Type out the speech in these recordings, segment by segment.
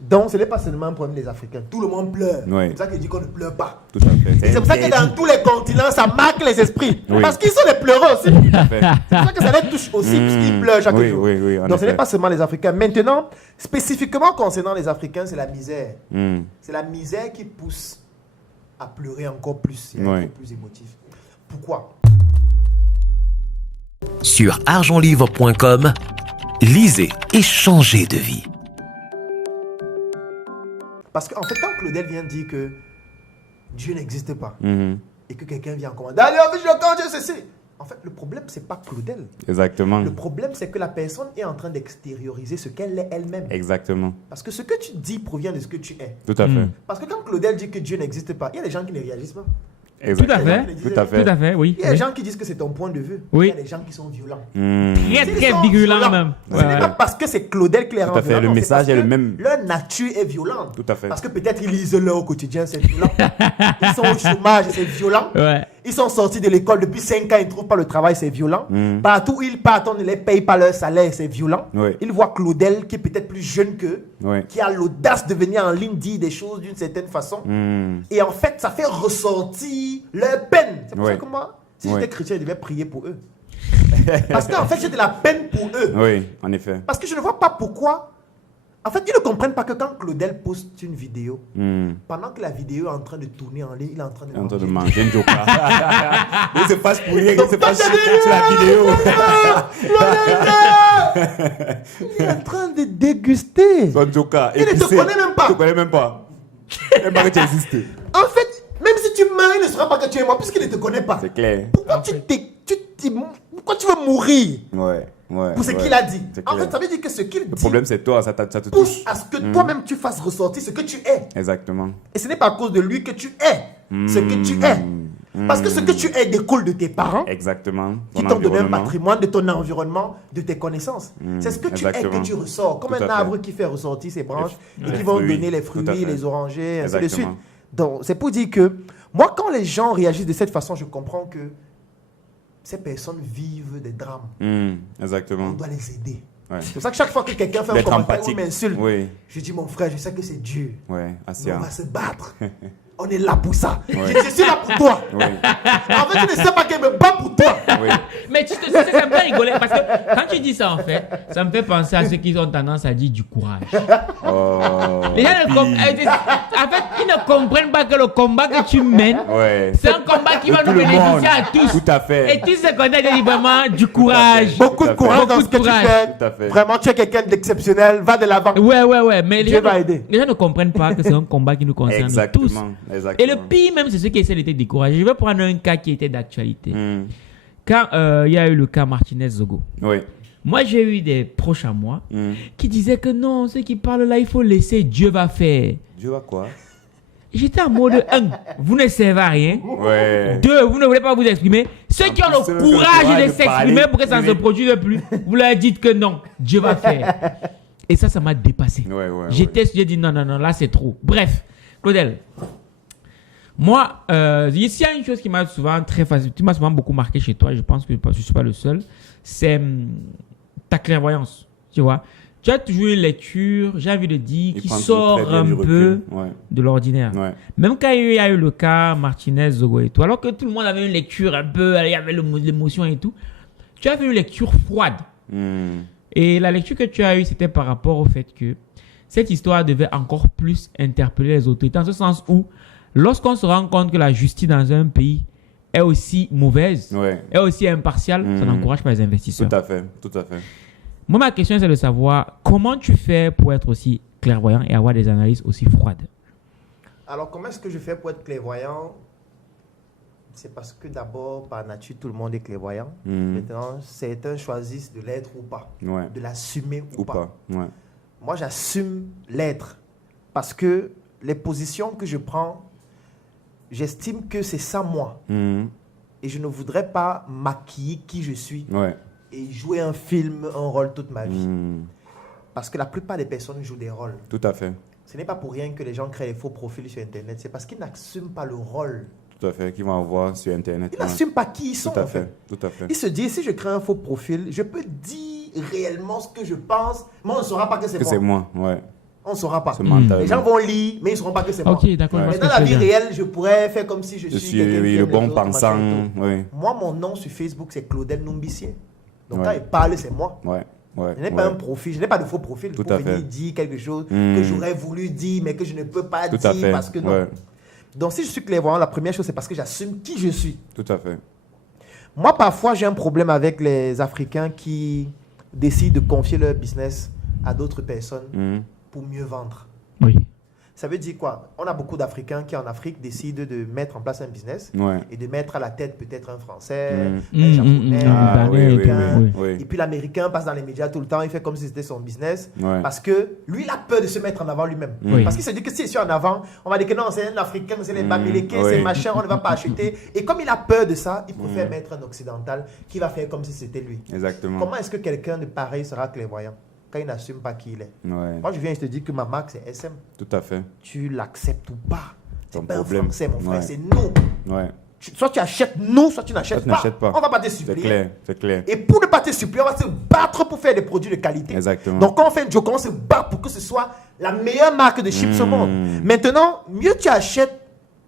Donc, ce n'est pas seulement un problème des Africains. Tout le monde pleure. Oui. C'est pour ça qu'il dit qu'on ne pleure pas. Tout à fait. Et c'est pour ça que dans tous les continents, ça marque les esprits. Oui. Parce qu'ils sont les pleureux aussi. Tout à fait. C'est pour ça que ça les touche aussi, puisqu'ils pleurent chaque jour. Oui, en Donc, ce effet. n'est pas seulement les Africains. Maintenant, spécifiquement concernant les Africains, c'est la misère. Mm. C'est la misère qui pousse à pleurer encore plus et à Oui. être plus émotif. Pourquoi? Sur argentlivre.com, lisez et changez de vie. Parce qu'en fait, quand Claudel vient dire que Dieu n'existe pas Mhm. et que quelqu'un vient commander, allez, on veut quand Dieu ceci. En fait, le problème, c'est pas Claudel. Exactement. Le problème, c'est que la personne est en train d'extérioriser ce qu'elle est elle-même. Exactement. Parce que ce que tu dis provient de ce que tu es. Tout à fait. Parce que quand Claudel dit que Dieu n'existe pas, il y a des gens qui ne réagissent pas. Exactement. Tout à fait. Tout à fait. Tout à fait, oui. Il y a des gens qui disent que c'est ton point de vue. Oui. Il y a des gens qui sont violents. Mm. Très, S'ils très sont virulent violents, même. Ce Ouais, n'est ouais. pas parce que c'est Claudel qui les rend Tout à fait, violents, le c'est message parce est le que même. Leur nature est violente. Tout à fait. Parce que peut-être ils lisent leur au quotidien, c'est violent. Ils sont au chômage, c'est violent. Ouais. Ils sont sortis de l'école depuis 5 ans, ils ne trouvent pas le travail, c'est violent. Partout où ils partent, on ne les paye pas leur salaire, c'est violent. Oui. Ils voient Claudel, qui est peut-être plus jeune qu'eux, Oui. qui a l'audace de venir en ligne dire des choses d'une certaine façon. Mm. Et en fait, ça fait ressortir leur peine. C'est pour Oui. ça que moi, si Oui. j'étais chrétien, je devais prier pour eux. Parce qu'en fait, j'ai de la peine pour eux. Oui, en effet. Parce que je ne vois pas pourquoi. En fait, ils ne comprennent pas que quand Claudel poste une vidéo, Mm. pendant que la vidéo est en train de tourner en ligne, il est en train de En train de manger. manger une joker. Il se passe pour rien, il Donc, se passe t'as sur dit, la vidéo. Il est en train de déguster. Son joker. Il ne te épicé. connaît même pas. Il ne te connaît même pas. Même pas que tu existes. En fait, même si tu meurs, il ne saura pas que tu es mort, puisqu'il ne te connaît pas. C'est clair. Pourquoi pourquoi tu veux mourir Ouais. Ouais. pour ce ouais. qu'il a dit? C'est En clair. fait, ça veut dire que ce qu'il Le dit problème, c'est toi, ça te pousse touche. à ce que toi-même tu fasses ressortir ce que tu es. Exactement. Et ce n'est pas à cause de lui que tu es ce que tu es. Parce que ce que tu es découle de tes parents Exactement. qui Ton t'ont donné un environnement. patrimoine, de ton environnement, de tes connaissances. C'est ce que tu es exactement. que tu ressors. Comme Tout un à fait. arbre qui fait ressortir ses branches et les qui vont fruits. donner les Tout à fruits, fait. les orangers, ainsi de suite. Exactement. Donc, c'est pour dire que moi, quand les gens réagissent de cette façon, je comprends que ces personnes vivent des drames. On Exactement. doit les aider. Ouais. C'est pour ça que chaque fois que quelqu'un fait un D'être commentaire ou empathique. m'insulte, Oui. je dis mon frère, je sais que c'est Dieu. Ouais. Mais Assez. on va se battre. On est là pour ça. Ouais. Je suis là pour toi. Oui. En fait, tu ne sais pas qu'elle me bat pour toi. Oui. Mais tu sais, ça me fait rigoler parce que quand tu dis ça, en fait, ça me fait penser à ceux qui ont tendance à dire du courage. Oh. Les gens en fait, ils ne comprennent pas que le combat que tu mènes, Ouais. c'est un combat qui De va tout nous le bénéficier monde. à tous. Tout à fait. Et tu sais qu'on a dit vraiment du courage. Beaucoup de Tout à fait. courage dans Beaucoup ce de que tu courage. Tout à fait. fais. Vraiment, tu es quelqu'un d'exceptionnel. Va de l'avant. Ouais. Mais Dieu va aider. les gens ne comprennent pas que c'est un combat qui nous concerne tous. Exactement. Exactement. Et le pire même, c'est ceux qui essaient de te décourager. Je vais prendre un cas qui était d'actualité. Quand il y a eu le cas Martinez-Zogo. Oui. Moi, j'ai eu des proches à moi qui disaient que non, ceux qui parlent là, il faut laisser, Dieu va faire. Dieu va quoi? J'étais en mode 1, vous ne servez à rien. Ouais. 2, vous ne voulez pas vous exprimer. Ceux qui ont plus, le ceux qui ont le courage courage de de s'exprimer parler, pour que ça ne se oui. produise plus, vous leur dites que non, Dieu va faire. Et ça m'a dépassé. Ouais. J'ai dit non, là c'est trop. Bref, Claudel, moi, ici il y a une chose qui m'a souvent très facile, qui m'a souvent beaucoup marqué chez toi, je pense que je ne suis pas le seul, c'est ta clairvoyance, tu vois. Tu as toujours une lecture, j'ai envie de dire, Il qui prend toujours sort très bien un du peu recul. Ouais. de l'ordinaire. Ouais. Même quand il y a eu le cas Martinez, Zogo et tout, alors que tout le monde avait une lecture un peu, il y avait l'émotion et tout, tu as fait une lecture froide. Et la lecture que tu as eue, c'était par rapport au fait que cette histoire devait encore plus interpeller les autorités, en ce sens où, lorsqu'on se rend compte que la justice dans un pays est aussi mauvaise, Ouais. est aussi impartiale, ça n'encourage pas les investisseurs. Tout à fait. Tout à fait. Moi, ma question, c'est de savoir comment tu fais pour être aussi clairvoyant et avoir des analyses aussi froides. Alors, comment est-ce que je fais pour être clairvoyant? C'est parce que d'abord, par nature, tout le monde est clairvoyant. Maintenant, certains choisissent de l'être ou pas, Ouais. de l'assumer ou Ou pas. pas. Ouais. Moi, j'assume l'être parce que les positions que je prends, j'estime que c'est ça moi. Et je ne voudrais pas maquiller qui je suis Ouais. et jouer un film, un rôle toute ma vie. Parce que la plupart des personnes jouent des rôles. Tout à fait. Ce n'est pas pour rien que les gens créent des faux profils sur Internet. C'est parce qu'ils n'assument pas le rôle. Tout à fait. Qui vont avoir sur Internet. Ils n'assument pas qui ils sont, Tout à en fait. fait. Tout à fait. Ils se disent, si je crée un faux profil, je peux dire réellement ce que je pense, mais on ne saura pas que c'est Que moi. c'est moi. Ouais. On ne saura pas. C'est mental. Les gens vont lire, mais ils ne sauront pas que c'est moi. Ok, d'accord. je vois Mais ce dans que la tu vie veux dire. réelle, je pourrais faire comme si je Je suis suis quelqu'un qui le aime bon les autres, pensant. machin et tout. Oui. Moi, mon nom sur Facebook, c'est Claudel Numbissier. Donc Ouais. quand il parle, c'est moi. Ouais. Ouais. Je n'ai pas ouais. un profil, je n'ai pas de faux profil Tout pour à venir fait. dire quelque chose Mm. que j'aurais voulu dire, mais que je ne peux pas Tout à dire fait. parce que non. Ouais. Donc si je suis clairvoyant, la première chose, c'est parce que j'assume qui je suis. Tout à fait. Moi, parfois, j'ai un problème avec les Africains qui décident de confier leur business à d'autres personnes Mhm. pour mieux vendre. Oui. Ça veut dire quoi? On a beaucoup d'Africains qui, en Afrique, décident de mettre en place un business Ouais. et de mettre à la tête peut-être un Français, Mm. un Mm, Japonais, mm, mm, un Ah, oui, oui, Américain. oui, oui. oui. Et puis l'Américain passe dans les médias tout le temps, il fait comme si c'était son business. Ouais. Parce que lui, il a peur de se mettre en avant lui-même. Oui. Parce qu'il se dit que s'il est en avant, on va dire que non, c'est un Africain, c'est les Bamileke, oui. c'est machin, on ne va pas acheter. Et comme il a peur de ça, il préfère mettre un occidental qui va faire comme si c'était lui. Exactement. Comment est-ce que quelqu'un de pareil sera clairvoyant quand il n'assume pas qui il est? Ouais. Moi, je viens et je te dis que ma marque, c'est SM. Tout à fait. Tu l'acceptes ou pas. C'est Ton pas problème. un français, mon frère, Ouais. c'est nous. Ouais. Soit tu achètes nous, soit tu n'achètes Soit tu pas. n'achètes pas. On va pas te C'est supplier. clair. C'est clair. Et pour ne pas te supplier, on va se battre pour faire des produits de qualité. Exactement. Donc quand on fait un joke, on se bat pour que ce soit la meilleure marque de chips au monde. Maintenant, mieux tu achètes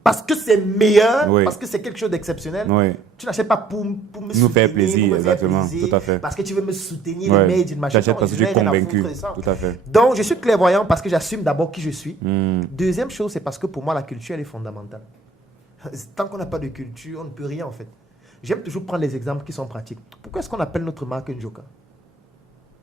parce que c'est meilleur, Oui. parce que c'est quelque chose d'exceptionnel. Oui. Tu n'achètes pas pour me Nous soutenir, faire plaisir, pour me faire exactement. plaisir, Tout à fait. parce que tu veux me soutenir, Ouais. le made in machin. Tu achètes Non, parce que je tu es n'ai rien à convaincu. foutre de ça. Tout à fait. Donc, je suis clairvoyant parce que j'assume d'abord qui je suis. Mm. Deuxième chose, c'est parce que pour moi, la culture, elle est fondamentale. Tant qu'on n'a pas de culture, on ne peut rien en fait. J'aime toujours prendre les exemples qui sont pratiques. Pourquoi est-ce qu'on appelle notre marque un joker?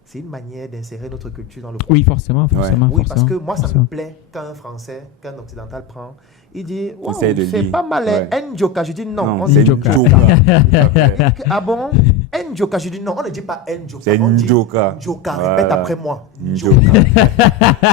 C'est une manière d'insérer notre culture dans le produit. Oui, forcément. Oui, parce que moi, ça me forcément. plaît quand un Français, quand un occidental prend, il dit, wow, Essaye de c'est lire. pas mal, Ouais. un joker. Je dis non, on c'est dit Njoka. Njoka. Tout à fait. ah bon? Un joker. Je dis non, on ne dit pas un joker. C'est on dit Njoka. Njoka. Voilà. Répète après moi. Njoka.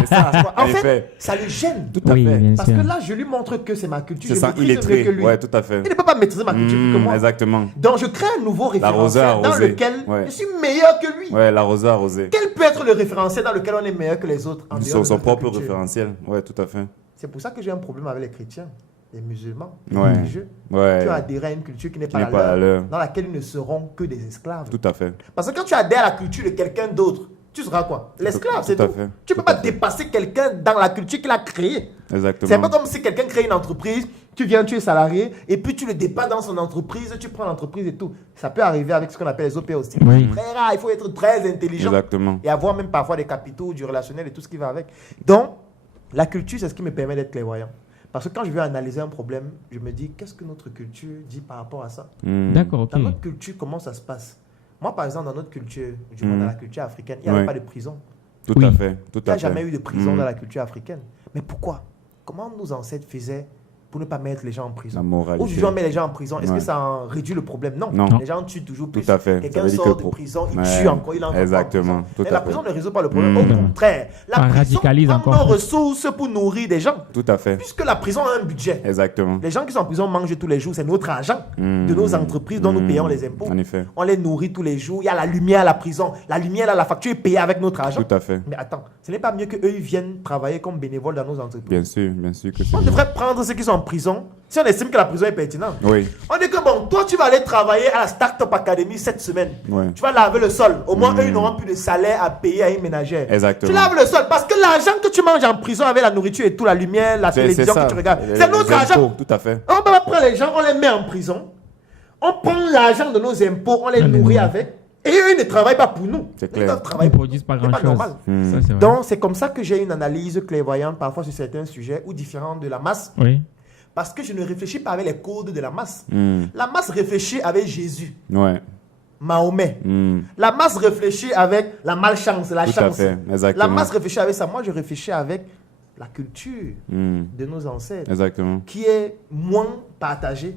C'est ça. En En fait, effet. ça le gêne. Tout à Oui, fait. bien Parce sûr. que là, je lui montre que c'est ma culture. C'est Je ça, maîtrise il est mieux très. que lui. Ouais, tout à fait. Il ne peut pas maîtriser ma culture plus que moi. Exactement. Donc, je crée un nouveau référentiel L'arroseur dans arrosé. lequel Ouais. je suis meilleur que lui. Ouais, l'arroseur arrosé. Quel peut être le référentiel dans lequel on est meilleur que les autres en dehors de Son notre propre culture? référentiel. Ouais, tout à fait. C'est pour ça que j'ai un problème avec les chrétiens, les musulmans, les Ouais. religieux, Ouais. qui ont adhéré à une culture qui n'est Qui pas, n'est pas la la leur. dans laquelle ils ne seront que des esclaves. Tout à fait. Parce que quand tu adhères à la culture de quelqu'un d'autre, tu seras quoi? L'esclave, c'est Tout à tout. fait. Tu ne peux Tout à pas fait. dépasser quelqu'un dans la culture qu'il a créée. Exactement. C'est un peu comme si quelqu'un crée une entreprise, tu viens, tu es salarié, et puis tu le dépasses dans son entreprise, tu prends l'entreprise et tout. Ça peut arriver avec ce qu'on appelle les OP aussi. Oui. Très rare, il faut être très intelligent. Exactement. Et avoir même parfois des capitaux, du relationnel et tout ce qui va avec. Donc, la culture, c'est ce qui me permet d'être clairvoyant. Parce que quand je veux analyser un problème, je me dis, qu'est-ce que notre culture dit par rapport à ça? Mm. D'accord, ok. Dans notre culture, comment ça se passe? Moi, par exemple, dans notre culture, du moins dans la culture africaine, il n'y avait Ouais. pas de prison. Tout Oui. à fait. Tout Il n'y a à fait. jamais eu de prison Mm. dans la culture africaine. Mais pourquoi? Comment nos ancêtres faisaient pour ne pas mettre les gens en prison? La moralité. Aujourd'hui, on met les gens en prison. Est-ce Ouais. que ça en réduit le problème? Non. Non. Les gens tuent toujours plus. Tout à fait. Ça Quelqu'un veut dire sort que de pour- prison, il Ouais. tue encore, il entre Exactement. encore en prison. Tout Mais à la fait. prison ne résout pas le problème. Mm. Au contraire, la Ça prison radicalise prend encore nos plus. ressources pour nourrir des gens. Tout à fait. Puisque la prison a un budget. Exactement. Les gens qui sont en prison mangent tous les jours. C'est notre argent Mm. de nos entreprises dont nous Mm. payons les impôts. En effet. On les nourrit tous les jours. Il y a la lumière à la prison. La lumière, là, la facture est payée avec notre argent. Tout à fait. Mais attends, ce n'est pas mieux qu'eux ils viennent travailler comme bénévoles dans nos entreprises. Bien sûr que c'est. On devrait prendre ceux qui sont en prison si on estime que la prison est pertinente. Oui. On dit que bon, toi tu vas aller travailler à la Startup Academy cette semaine. Ouais. Tu vas laver le sol. Au moins, eux, ils n'auront plus de salaire à payer à une ménagère. Exactement. Tu laves le sol parce que l'argent que tu manges en prison avec la nourriture et tout, la lumière, la télévision ça. que tu regardes, Les- c'est notre les argent. impôts, Tout à fait. On ne peut pas prendre les gens, on les met en prison. On prend l'argent de nos impôts, on les On les nourrit nourrit. avec. Et eux, ils ne travaillent pas pour nous. C'est Ils clair. doivent travailler Ils pour produisent pas nous. C'est grand-chose. normal. Ça, c'est vrai. Donc, c'est comme ça que j'ai une analyse clairvoyante parfois sur certains sujets ou différents de la masse. Oui. Parce que je ne réfléchis pas avec les codes de la masse. Mm. La masse réfléchit avec Jésus, Ouais. Mahomet. Mm. La masse réfléchit avec la malchance, la Tout à chance. fait. Exactement. La masse réfléchit avec ça. Moi, je réfléchis avec la culture Mm. de nos ancêtres, Exactement. qui est moins partagée,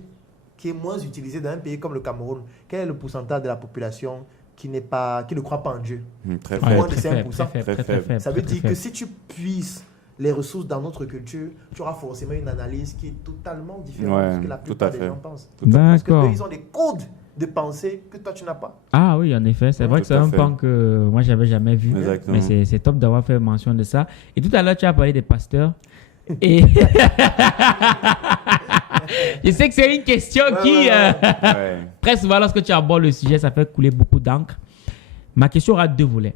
qui est moins utilisée dans un pays comme le Cameroun. Quel est le pourcentage de la population qui ne croit pas en Dieu? Mm. Très Ouais. faible. Moins de Très faible, 5%. très faible, très Très faible. faible, Ça veut très dire que faible. si tu puisses les ressources dans notre culture, tu auras forcément une analyse qui est totalement différente Ouais, de ce que la tout plupart à des fait. gens pensent. Parce que D'accord. eux, ils ont des codes de pensée que toi, tu n'as pas. Ah oui, en effet, c'est vrai Tout que c'est à un fait. pan que moi j'avais jamais vu. Exactement. Mais c'est top d'avoir fait mention de ça. Et tout à l'heure, tu as parlé des pasteurs. Et je sais que c'est une question qui, Ouais. très souvent, lorsque tu abordes le sujet, ça fait couler beaucoup d'encre. Ma question aura deux volets.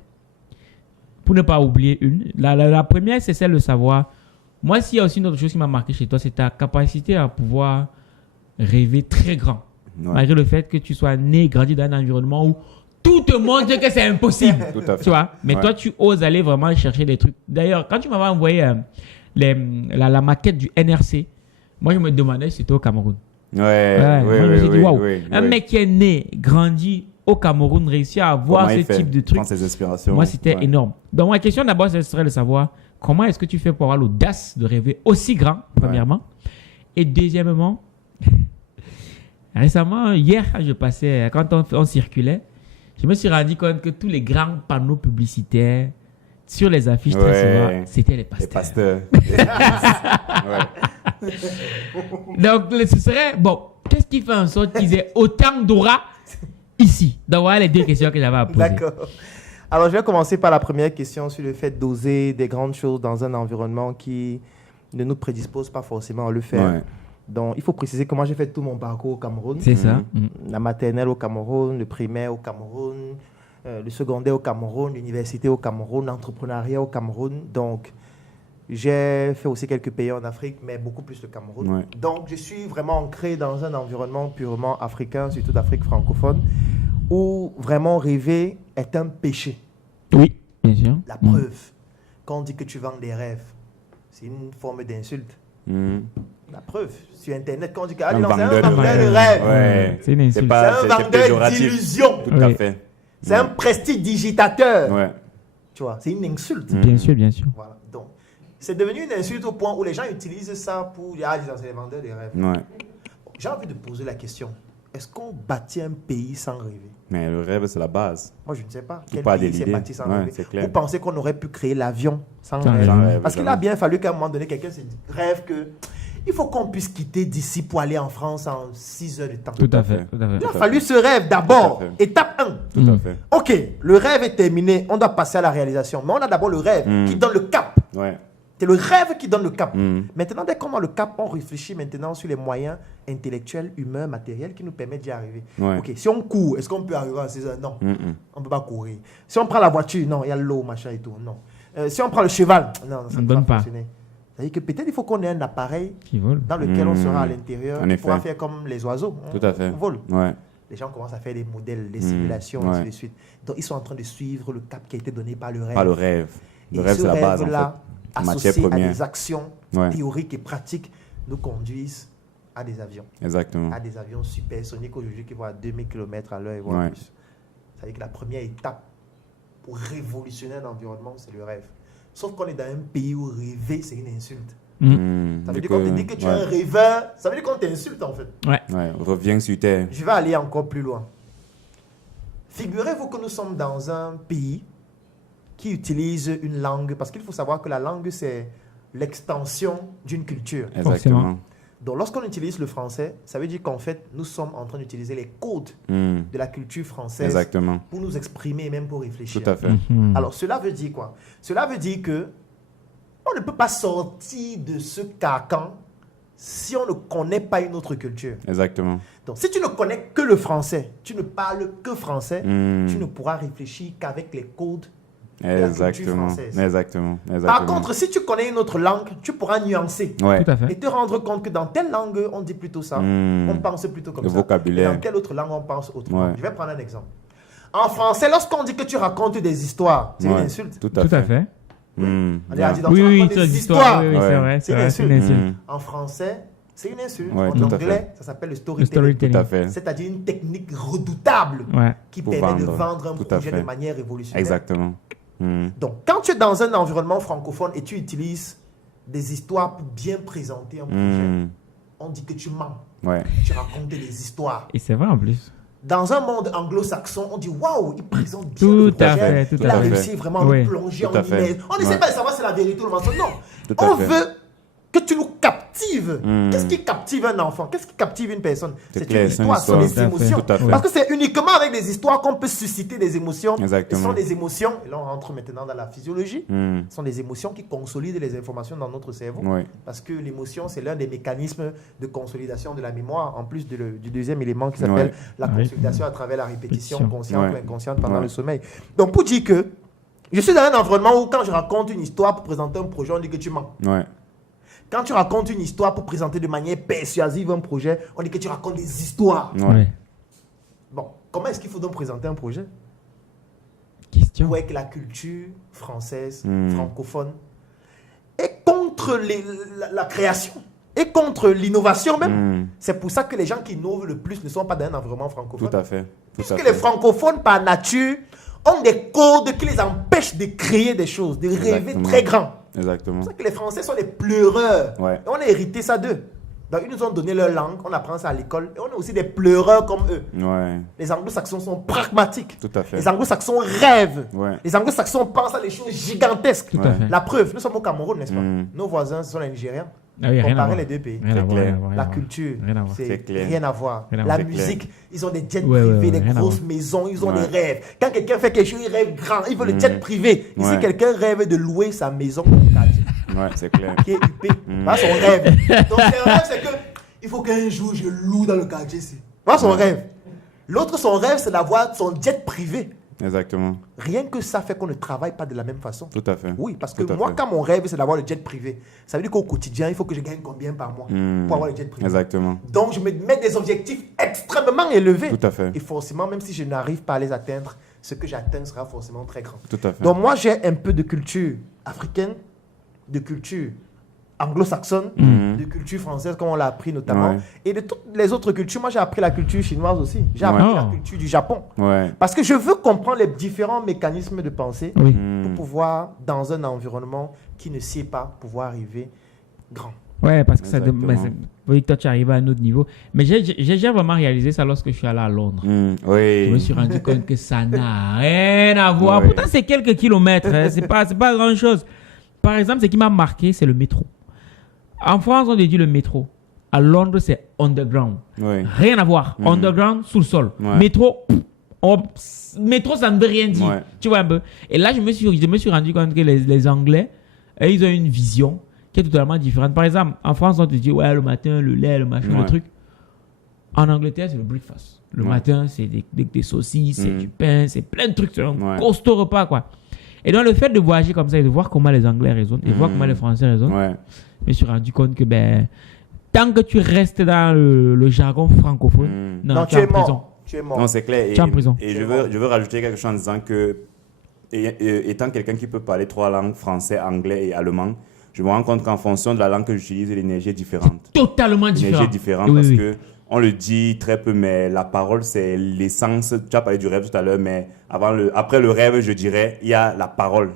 pour ne pas oublier une. La première, c'est celle de savoir. Moi, s'il y a aussi une autre chose qui m'a marqué chez toi, c'est ta capacité à pouvoir rêver très grand. Ouais. Malgré le fait que tu sois né, grandi dans un environnement où tout te montre que c'est impossible. Tout à fait. Tu vois? Mais Ouais. toi, tu oses aller vraiment chercher des trucs. D'ailleurs, quand tu m'avais envoyé la maquette du NRC, moi, je me demandais si c'était au Cameroun. Ouais, Ouais, oui, moi, je me suis dit, oui, waouh, oui, un oui. mec qui est né, grandi au Cameroun, réussit à avoir Comment ce il fait? type de truc. Prendre ses inspirations. Moi, c'était Ouais. énorme. Donc, ma question d'abord, ce serait de savoir comment est-ce que tu fais pour avoir l'audace de rêver aussi grand, premièrement. Et deuxièmement, récemment, hier, quand je passais, quand on circulait, je me suis rendu compte que tous les grands panneaux publicitaires sur les affiches, très Ouais. souvent, c'était les Les pasteurs. pasteurs. Ouais. Donc, ce serait, bon, qu'est-ce qui fait en sorte qu'ils aient autant d'aura ici? Donc, voilà les deux questions que j'avais à poser. D'accord. Alors, je vais commencer par la première question sur le fait d'oser des grandes choses dans un environnement qui ne nous prédispose pas forcément à le faire. Ouais. Donc, il faut préciser que moi, j'ai fait tout mon parcours au Cameroun. C'est ça. Mm. La maternelle au Cameroun, le primaire au Cameroun, le secondaire au Cameroun, l'université au Cameroun, l'entrepreneuriat au Cameroun. Donc, j'ai fait aussi quelques pays en Afrique, mais beaucoup plus le Cameroun. Ouais. Donc, je suis vraiment ancré dans un environnement purement africain, surtout d'Afrique francophone, où vraiment rêver est un péché. Oui, bien sûr. La Mm. preuve, quand on dit que tu vends des rêves, c'est une forme d'insulte. La preuve, sur Internet, quand on dit que Un non, c'est un vendeur de vendeur de rêves. rêves. Ouais. C'est une insulte. C'est pas- C'est un vendeur péjoratif. d'illusions. Tout à Oui. fait. C'est un prestidigitateur. Ouais. Tu vois, c'est une insulte. Bien sûr, bien sûr. Voilà. Donc, c'est devenu une insulte au point où les gens utilisent ça pour dire, c'est les vendeurs de rêves. Ouais. J'ai envie de poser la question. Est-ce qu'on bâtit un pays sans rêver? Mais le rêve, c'est la base. Moi, je ne sais pas. Quel part pays de s'est l'idée. bâti sans Ouais, rêver? c'est clair. Vous pensez qu'on aurait pu créer l'avion sans Sans rêve? rêve. rêve, Parce qu'il a bien fallu qu'à un moment donné, quelqu'un se rêve que il faut qu'on puisse quitter d'ici pour aller en France en 6 heures de temps. Tout à fait. Tout à fait. Il a fallu ce rêve d'abord. Tout à fait. Étape 1. Tout à fait. Ok, le rêve est terminé, on doit passer à la réalisation. Mais on a d'abord le rêve qui donne le cap. Ouais. C'est le rêve qui donne le cap. Mm. Maintenant, dès qu'on a le cap, on réfléchit maintenant sur les moyens intellectuels, humains, matériels qui nous permettent d'y arriver. Ouais. Ok, si on court, est-ce qu'on peut arriver en 6 heures? Non, Mm-mm. on ne peut pas courir. Si on prend la voiture, non, il y a l'eau, machin et tout. Non. Si on prend le cheval, non, ça On ne ne peut donne pas pas. fonctionner. C'est-à-dire que peut-être il faut qu'on ait un appareil Qui vole. dans lequel on sera à l'intérieur. En On effet. pourra faire comme les oiseaux. Tout à fait. On vole. Ouais. Les gens commencent à faire des modèles, des simulations, ouais. ainsi de suite. Donc, ils sont en train de suivre le cap qui a été donné par le rêve. Pas le rêve. Le Et rêve, ce c'est la base, en rêve-là, fait. Matière associé à première. des actions Ouais. théoriques et pratiques, nous conduisent à des avions. Exactement. À des avions supersoniques aujourd'hui qui vont à 2000 km à l'heure et voire Ouais. plus. C'est-à-dire que la première étape pour révolutionner un environnement, c'est le rêve. Sauf qu'on est dans un pays où rêver, c'est une insulte. Ça veut dire qu'on te dit que tu es un rêveur, ça veut dire qu'on t'insulte en fait. Ouais. Ouais, reviens sur terre. Je vais aller encore plus loin. Figurez-vous que nous sommes dans un pays qui utilise une langue, parce qu'il faut savoir que la langue, c'est l'extension d'une culture. Exactement. Donc, lorsqu'on utilise le français, ça veut dire qu'en fait, nous sommes en train d'utiliser les codes Mm. de la culture française Exactement. pour nous exprimer et même pour réfléchir. Tout à fait. Mhm. Alors, cela veut dire quoi? Cela veut dire que on ne peut pas sortir de ce carcan si on ne connaît pas une autre culture. Exactement. Donc, si tu ne connais que le français, tu ne parles que français, Mm. tu ne pourras réfléchir qu'avec les codes de la culture Exactement. française. Exactement. Par Exactement. contre, si tu connais une autre langue, tu pourras nuancer Ouais. Tout à fait. et te rendre compte que dans telle langue, on dit plutôt ça, Mm. on pense plutôt comme Le ça. vocabulaire. Et dans telle autre langue, on pense autrement. Ouais. Je vais prendre un exemple. En français, lorsqu'on dit que tu racontes des histoires, c'est une Ouais. insulte. Tout Tout à fait. Mm. On a dit donc, Oui, tu oui, racontes c'est des des histoires. histoires. Oui, oui, c'est Ouais. vrai. C'est C'est vrai, une c'est une insulte. insulte. Mm. En français, c'est une insulte. Ouais, En tout à anglais, fait. ça s'appelle le Le storytelling. Tout storytelling. à fait. C'est-à-dire une technique redoutable Ouais. qui Pour permet de vendre. vendre un Tout à projet fait. de manière révolutionnaire. Exactement. Mm. Donc, quand tu es dans un environnement francophone et tu utilises des histoires pour bien présenter un projet, Mm. on dit que tu mens. Ouais. Tu racontes des histoires. Et c'est vrai en plus. Dans un monde anglo-saxon, on dit waouh, il présente bien Tout le à projet. fait, tout il à a fait. réussi vraiment à Oui. nous plonger Tout à en fait. immersion. On ne sait Ouais. pas savoir si c'est la vérité ou le mensonge. Non. Tout à On fait. veut que tu nous captives. Mm. Qu'est-ce qui captive un enfant? Qu'est-ce qui captive une personne? C'est C'est clair, une c'est une histoire, ce sont histoire. des Tout à fait. émotions. Tout à fait. Parce que c'est uniquement avec des histoires qu'on peut susciter des émotions. Exactement. Ce sont des émotions, et là on rentre maintenant dans la physiologie, Mm. ce sont des émotions qui consolident les informations dans notre cerveau. Ouais. Parce que l'émotion, c'est l'un des mécanismes de consolidation de la mémoire, en plus du deuxième élément qui s'appelle Ouais. la Oui. consolidation à travers la répétition Répétition. consciente Ouais. ou inconsciente pendant Ouais. le sommeil. Donc, pour dire que Je suis dans un environnement où quand je raconte une histoire pour présenter un projet, on dit que tu mens. Ouais. Quand tu racontes une histoire pour présenter de manière persuasive un projet, on dit que tu racontes des histoires. Ouais. Bon, comment est-ce qu'il faut donc présenter un projet? Question. Pour que la culture française, francophone, est contre la création, et contre l'innovation même. C'est pour ça que les gens qui innovent le plus ne sont pas dans un environnement francophone. Tout à fait. Puisque les francophones, par nature, ont des codes qui les empêchent de créer des choses, de rêver Exactement. très grand. Exactement. C'est pour ça que les Français sont des pleureurs. Ouais. Et on a hérité ça d'eux. Donc, ils nous ont donné leur langue, on apprend ça à l'école, et on est aussi des pleureurs comme eux. Ouais. Les anglo-saxons sont pragmatiques. Tout à fait. Les anglo-saxons rêvent. Ouais. Les anglo-saxons pensent à des choses gigantesques. Tout à fait. La preuve, nous sommes au Cameroun, n'est-ce pas? Nos voisins, ce sont les Nigériens. Ah oui, rien à Comparer voir. les deux pays. Rien à voir, clair. rien à voir, rien La à voir. culture, Rien à voir. c'est C'est clair. rien à voir. Rien à La voir. musique, ils ont des jets Ouais, privés, ouais, des rien à grosses voir. maisons, ils ont Ouais. des rêves. Quand quelqu'un fait quelque chose, il rêve grand, il veut le jet privé. Ici, Ouais. quelqu'un rêve de louer sa maison au quartier, Ouais, c'est clair. qui est huppé. Voilà son rêve. Donc, son rêve, c'est que il faut qu'un jour je loue dans le quartier ici. Voilà son rêve. L'autre, son rêve, c'est d'avoir son jet privé. Exactement. Rien que ça fait qu'on ne travaille pas de la même façon. Tout à fait. Oui, parce que Tout à moi, fait. quand mon rêve, c'est d'avoir le jet privé, ça veut dire qu'au quotidien, il faut que je gagne combien par mois pour avoir le jet privé. Exactement. Donc, je me mets des objectifs extrêmement élevés. Tout à fait. Et forcément, même si je n'arrive pas à les atteindre, ce que j'atteins sera forcément très grand. Tout à fait. Donc, moi, j'ai un peu de culture africaine, de culture anglo-saxonne, de culture française, comme on l'a appris notamment. Ouais. Et de toutes les autres cultures, moi, j'ai appris la culture chinoise aussi. J'ai appris Ouais. la culture du Japon. Ouais. Parce que je veux comprendre les différents mécanismes de pensée Oui. pour pouvoir, dans un environnement qui ne sait pas, pouvoir arriver grand. Ouais, parce que ça Exactement. oui, toi, tu arrives à un autre niveau. Mais j'ai vraiment réalisé ça lorsque je suis allé à Londres. Oui. Je me suis rendu compte que ça n'a rien à voir. Ouais. Pourtant, c'est quelques kilomètres. Hein. C'est pas grand-chose. Par exemple, ce qui m'a marqué, c'est le métro. En France, on dit le métro. À Londres, c'est underground. Oui. Rien à voir. Underground, sous le sol. Ouais. Métro, métro, ça ne veut rien dire. Ouais. Tu vois un peu. Et là, je me suis rendu compte que les Anglais, ils ont une vision qui est totalement différente. Par exemple, en France, on te dit, ouais, le matin, le lait, le machin, le Ouais. truc. En Angleterre, c'est le breakfast. Le Ouais. matin, c'est des saucisses, c'est du pain, c'est plein de trucs. C'est un Ouais. costaud repas, quoi. Et donc, le fait de voyager comme ça et de voir comment les Anglais raisonnent et voir comment les Français raisonnent, Ouais. je me suis rendu compte que, ben, tant que tu restes dans le jargon francophone, non, tu es en prison. mort. Tu es mort. Non, c'est clair. Tu es en prison. Et je veux rajouter quelque chose en disant que, étant quelqu'un qui peut parler 3 langues, français, anglais et allemand, je me rends compte qu'en fonction de la langue que j'utilise, l'énergie est différente. Totalement différent. L'énergie est différente Oui, parce oui. que on le dit très peu, mais la parole, c'est l'essence. Tu as parlé du rêve tout à l'heure, mais après le rêve, je dirais, il y a la parole,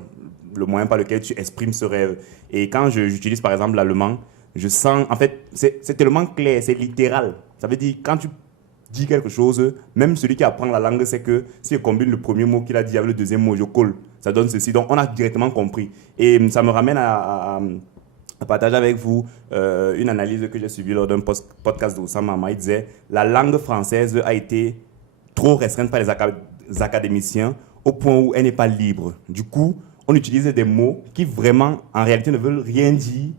le moyen par lequel tu exprimes ce rêve. Et quand j'utilise par exemple l'allemand, je sens, en fait, c'est tellement clair, c'est littéral. Ça veut dire, quand tu dis quelque chose, même celui qui apprend la langue sait que si je combine le premier mot qu'il a dit avec le deuxième mot, je colle. Ça donne ceci. Donc, on a directement compris. Et ça me ramène à partager avec vous une analyse que j'ai suivie lors d'un podcast d'Oussama Hamma. Il disait la langue française a été trop restreinte par les académiciens au point où elle n'est pas libre. Du coup, on utilise des mots qui vraiment, en réalité, ne veulent rien dire.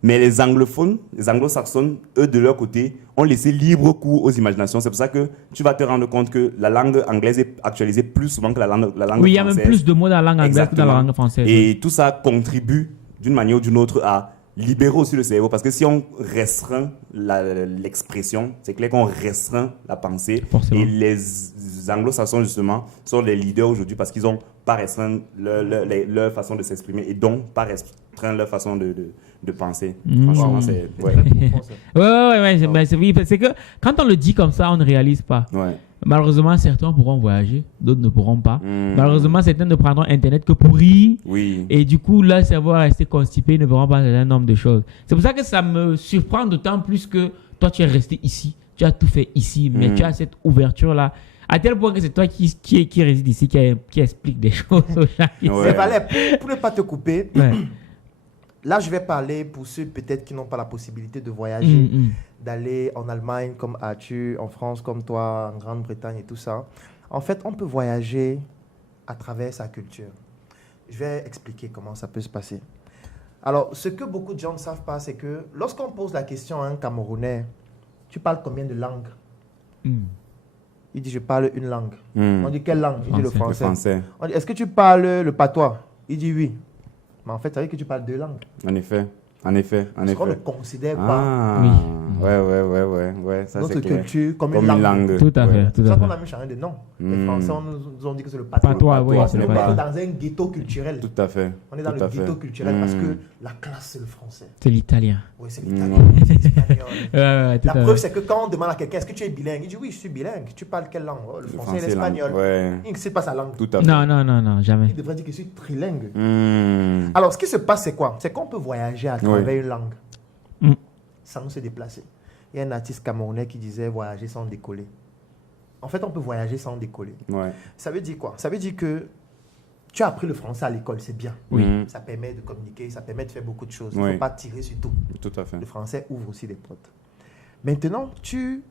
Mais les anglophones, les anglo-saxons, eux, de leur côté, ont laissé libre cours aux imaginations. C'est pour ça que tu vas te rendre compte que la langue anglaise est actualisée plus souvent que la langue française. Oui, il y a même plus de mots dans la langue anglaise que dans la langue française. Et tout ça contribue d'une manière ou d'une autre à libérer aussi le cerveau. Parce que si on restreint l'expression, c'est clair qu'on restreint la pensée. Forcément. Et les anglo-saxons, justement, sont les leaders aujourd'hui parce qu'ils n'ont pas restreint leur façon de s'exprimer et donc pas restreint leur façon de penser. Franchement, c'est... Ouais. Ouais. Oui, c'est que quand on le dit comme ça, on ne réalise pas. Ouais. Malheureusement, certains pourront voyager, d'autres ne pourront pas. Malheureusement, certains ne prendront Internet que pour rire. Oui. Et du coup, leur cerveau va rester constipé, ils ne verront pas un certain nombre de choses. C'est pour ça que ça me surprend d'autant plus que toi, tu es resté ici. Tu as tout fait ici, mais tu as cette ouverture-là. À tel point que c'est toi qui réside ici, qui explique des choses aux gens. Ouais. C'est Valère, pour ne pas te couper, Ouais. là je vais parler pour ceux peut-être qui n'ont pas la possibilité de voyager, d'aller en Allemagne comme Arthur, en France comme toi, en Grande-Bretagne et tout ça. En fait, on peut voyager à travers sa culture. Je vais expliquer comment ça peut se passer. Alors, ce que beaucoup de gens ne savent pas, c'est que lorsqu'on pose la question à un Camerounais, tu parles combien de langues? Il dit, je parle une langue. On dit, quelle langue? Il dit, le Le français. français. On dit, est-ce que tu parles le patois? Il dit oui. Mais en fait, ça veut dire que tu parles deux langues. En effet. Parce qu'on ne considère pas Ah, Oui. ouais, ça notre c'est clair. culture comme une langue. Tout à fait. C'est Tout pour ça à qu'on fait. a même changé de nom. Les Français nous ont dit que c'est le Patois, patois. oui, c'est On le est patois. dans un ghetto culturel. Tout à fait. On est dans tout le à fait. ghetto culturel parce que la classe, c'est le français. C'est l'italien. Oui, c'est l'italien, c'est l'espagnol. Ouais, tout La à preuve, fait. c'est que quand on demande à quelqu'un, est-ce que tu es bilingue? Il dit oui, je suis bilingue. Tu parles quelle langue? Oh, le français et l'espagnol. Ouais, Il ne sait pas sa langue. tout à fait. Non, jamais. Il devrait dire que je suis trilingue. Hmm. Alors, ce qui se passe, c'est quoi? C'est qu'on peut voyager à travers une langue Mm. sans se déplacer. Il y a un artiste camerounais qui disait voyager sans décoller. En fait, on peut voyager sans décoller. Ouais. Ça veut dire quoi? Ça veut dire que tu as appris le français à l'école, c'est bien. Oui. Ça permet de communiquer, ça permet de faire beaucoup de choses. Il ne Oui. faut pas tirer sur tout. Tout à fait. Le français ouvre aussi des portes. Maintenant, tu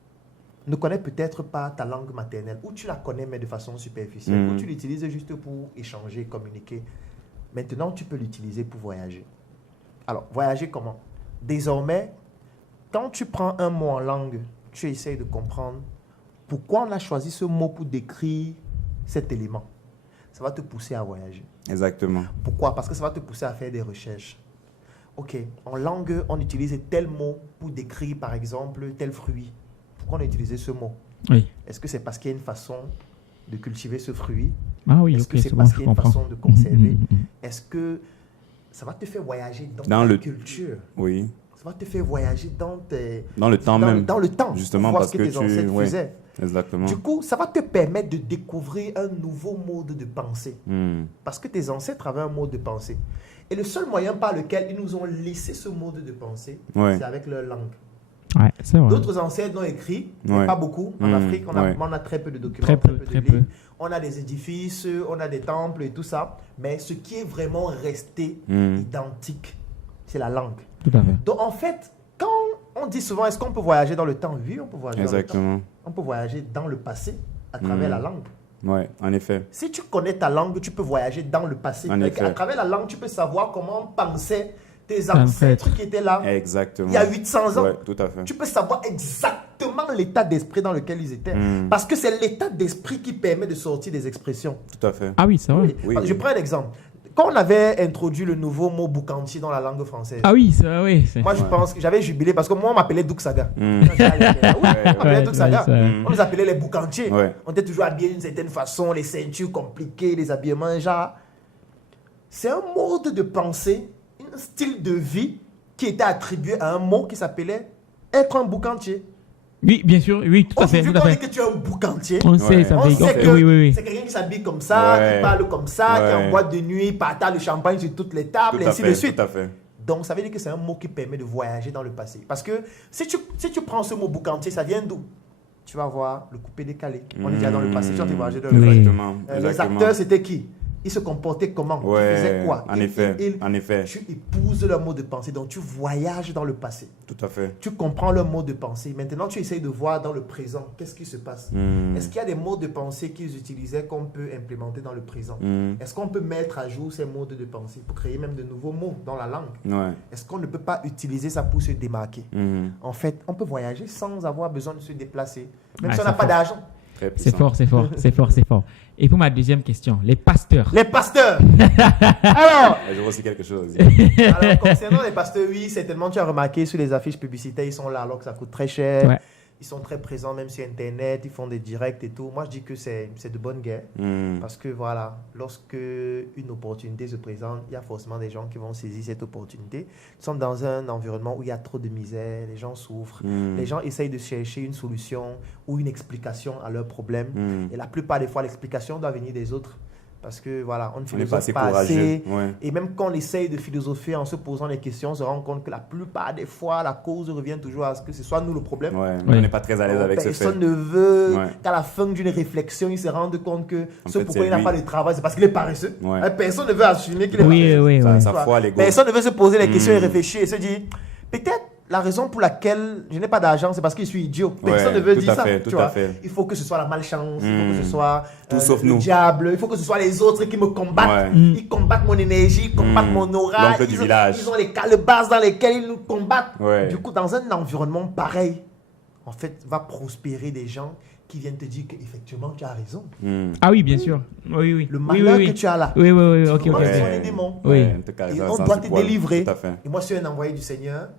ne connais peut-être pas ta langue maternelle, ou tu la connais mais de façon superficielle, ou tu l'utilises juste pour échanger, communiquer. Maintenant, tu peux l'utiliser pour voyager. Alors, voyager comment? Désormais, quand tu prends un mot en langue, tu essayes de comprendre pourquoi on a choisi ce mot pour décrire cet élément. Ça va te pousser à voyager. Exactement. Pourquoi? Parce que ça va te pousser à faire des recherches. Ok, en langue, on utilise tel mot pour décrire, par exemple, tel fruit. Pourquoi on a utilisé ce mot? Oui. Est-ce que c'est parce qu'il y a une façon de cultiver ce fruit? Ah oui, Est-ce ok, que c'est c'est parce bon, qu'il je y a une comprends. façon de conserver? Mhm. Est-ce que ça va te faire voyager dans Dans ta le- culture? Oui. Ça va te faire voyager dans tes... Dans le temps même. Dans le temps. Justement, pour voir parce ce que que tes tu- ancêtres ouais. faisaient. Exactement. Du coup, ça va te permettre de découvrir un nouveau mode de pensée. Hmm. Parce que tes ancêtres avaient un mode de pensée. Et le seul moyen par lequel ils nous ont laissé ce mode de pensée, Ouais. c'est avec leur langue. Ouais, c'est vrai. D'autres ancêtres l'ont écrit, mais Ouais. pas beaucoup. En Afrique, on a très peu de documents, Très peu, de très livres. peu. On a des édifices, on a des temples et tout ça. Mais ce qui est vraiment resté identique, c'est la langue. Tout à fait. Donc en fait, quand on dit souvent, est-ce qu'on peut voyager dans le temps? Oui, on peut voyager dans le temps. Exactement. On peut voyager dans le passé à travers la langue. Ouais, en effet. Si tu connais ta langue, tu peux voyager dans le passé. En effet. À travers la langue, tu peux savoir comment pensaient tes Ancêtres. ancêtres qui étaient là Exactement. il y a 800 ans. Ouais, tout à fait. Tu peux savoir exactement l'état d'esprit dans lequel ils étaient. Parce que c'est l'état d'esprit qui permet de sortir des expressions. Tout à fait. Ah oui, c'est vrai. Oui. Je prends un exemple. Quand on avait introduit le nouveau mot boucantier dans la langue française, Ah oui, c'est vrai, oui. c'est- moi je pense que j'avais jubilé parce que moi on m'appelait Douksaga. Oui, on Ouais, m'appelait Douksaga. ouais, ouais. On nous appelait les boucantiers. Ouais. On était toujours habillés d'une certaine façon, les ceintures compliquées, les habillements, genre. C'est un mode de pensée, un style de vie qui était attribué à un mot qui s'appelait être un boucantier. Oui, bien sûr, oui, tout à fait, Aujourd'hui, tout à quand on dit fait. que tu es un boucantier, On sait, ça on fait... sait que Oui, oui, oui. c'est quelqu'un qui s'habille comme ça, Ouais. qui parle comme ça, qui est en Ouais. boîte de nuit, partage le champagne sur toutes les tables, Tout et à ainsi fait. de suite. Tout à fait. Donc, ça veut dire que c'est un mot qui permet de voyager dans le passé. Parce que si tu prends ce mot boucantier, ça vient d'où? Tu vas voir le coupé décalé. On est déjà dans le passé. Tu vas te voyager dans le Oui. passé. Exactement. Les Exactement. acteurs, c'était qui? Ils se comportaient comment? Ils Ouais, faisaient quoi? en effet, en effet. Tu épouses leur mode de pensée. Donc, tu voyages dans le passé. Tout à fait. Tu comprends leur mode de pensée. Maintenant, tu essayes de voir dans le présent, qu'est-ce qui se passe. Est-ce qu'il y a des modes de pensée qu'ils utilisaient qu'on peut implémenter dans le présent? Est-ce qu'on peut mettre à jour ces modes de pensée pour créer même de nouveaux mots dans la langue? Ouais. Est-ce qu'on ne peut pas utiliser ça pour se démarquer? En fait, on peut voyager sans avoir besoin de se déplacer. Même Ah, si on c'est n'a pas fort. d'argent. Très C'est puissant. fort, c'est fort, c'est fort, c'est fort. Et pour ma deuxième question, les pasteurs. Les pasteurs. Alors, Je vois aussi quelque chose. alors, concernant les pasteurs, oui, certainement tu as remarqué sur les affiches publicitaires, ils sont là alors que ça coûte très cher. Ouais. Ils sont très présents même sur Internet, ils font des directs et tout. Moi, je dis que c'est de bonne guerre. Parce que voilà, lorsque une opportunité se présente, il y a forcément des gens qui vont saisir cette opportunité. Nous sommes dans un environnement où il y a trop de misère, les gens souffrent, les gens essayent de chercher une solution ou une explication à leurs problèmes. Et la plupart des fois, l'explication doit venir des autres. Parce que voilà, on ne On n'est philosophe pas assez pas courageux. assez. Ouais. Et même quand on essaye de philosopher en se posant des questions, on se rend compte que la plupart des fois, la cause revient toujours à ce que ce soit nous le problème. Ouais. Ouais. On n'est pas très à l'aise avec ce fait. Personne ne veut Ouais. qu'à la fin d'une réflexion, il se rende compte que En ce fait, pourquoi c'est il n'a lui. pas de travail, c'est parce qu'il est paresseux. Ouais. Personne ne veut assumer qu'il est Oui, paresseux. oui, oui. Sa foi, l'ego. Personne ne veut se poser les questions et réfléchir et se dire peut-être la raison pour laquelle je n'ai pas d'argent, c'est parce que je suis idiot. Personne Ouais, ne veut tout dire à ça. fait, tu tout vois. à fait. Il faut que ce soit la malchance, il faut que ce soit Tout sauf le nous. diable, il faut que ce soit les autres qui me combattent. Ouais. Ils combattent mon énergie, ils combattent mon aura. L'oncle du village. Ils ont les calebasses dans lesquelles ils nous combattent. Ouais. Du coup, dans un environnement pareil, en fait, va prospérer des gens qui viennent te dire qu'effectivement tu as raison. Ah oui, bien sûr. Oui, oui. Le malheur oui, que tu as là. Oui, oui, oui. Ok, Vraiment, ok. ils sont les démons. Oui. Et on doit te délivrer. Et moi, je suis un envoyé du Seigneur.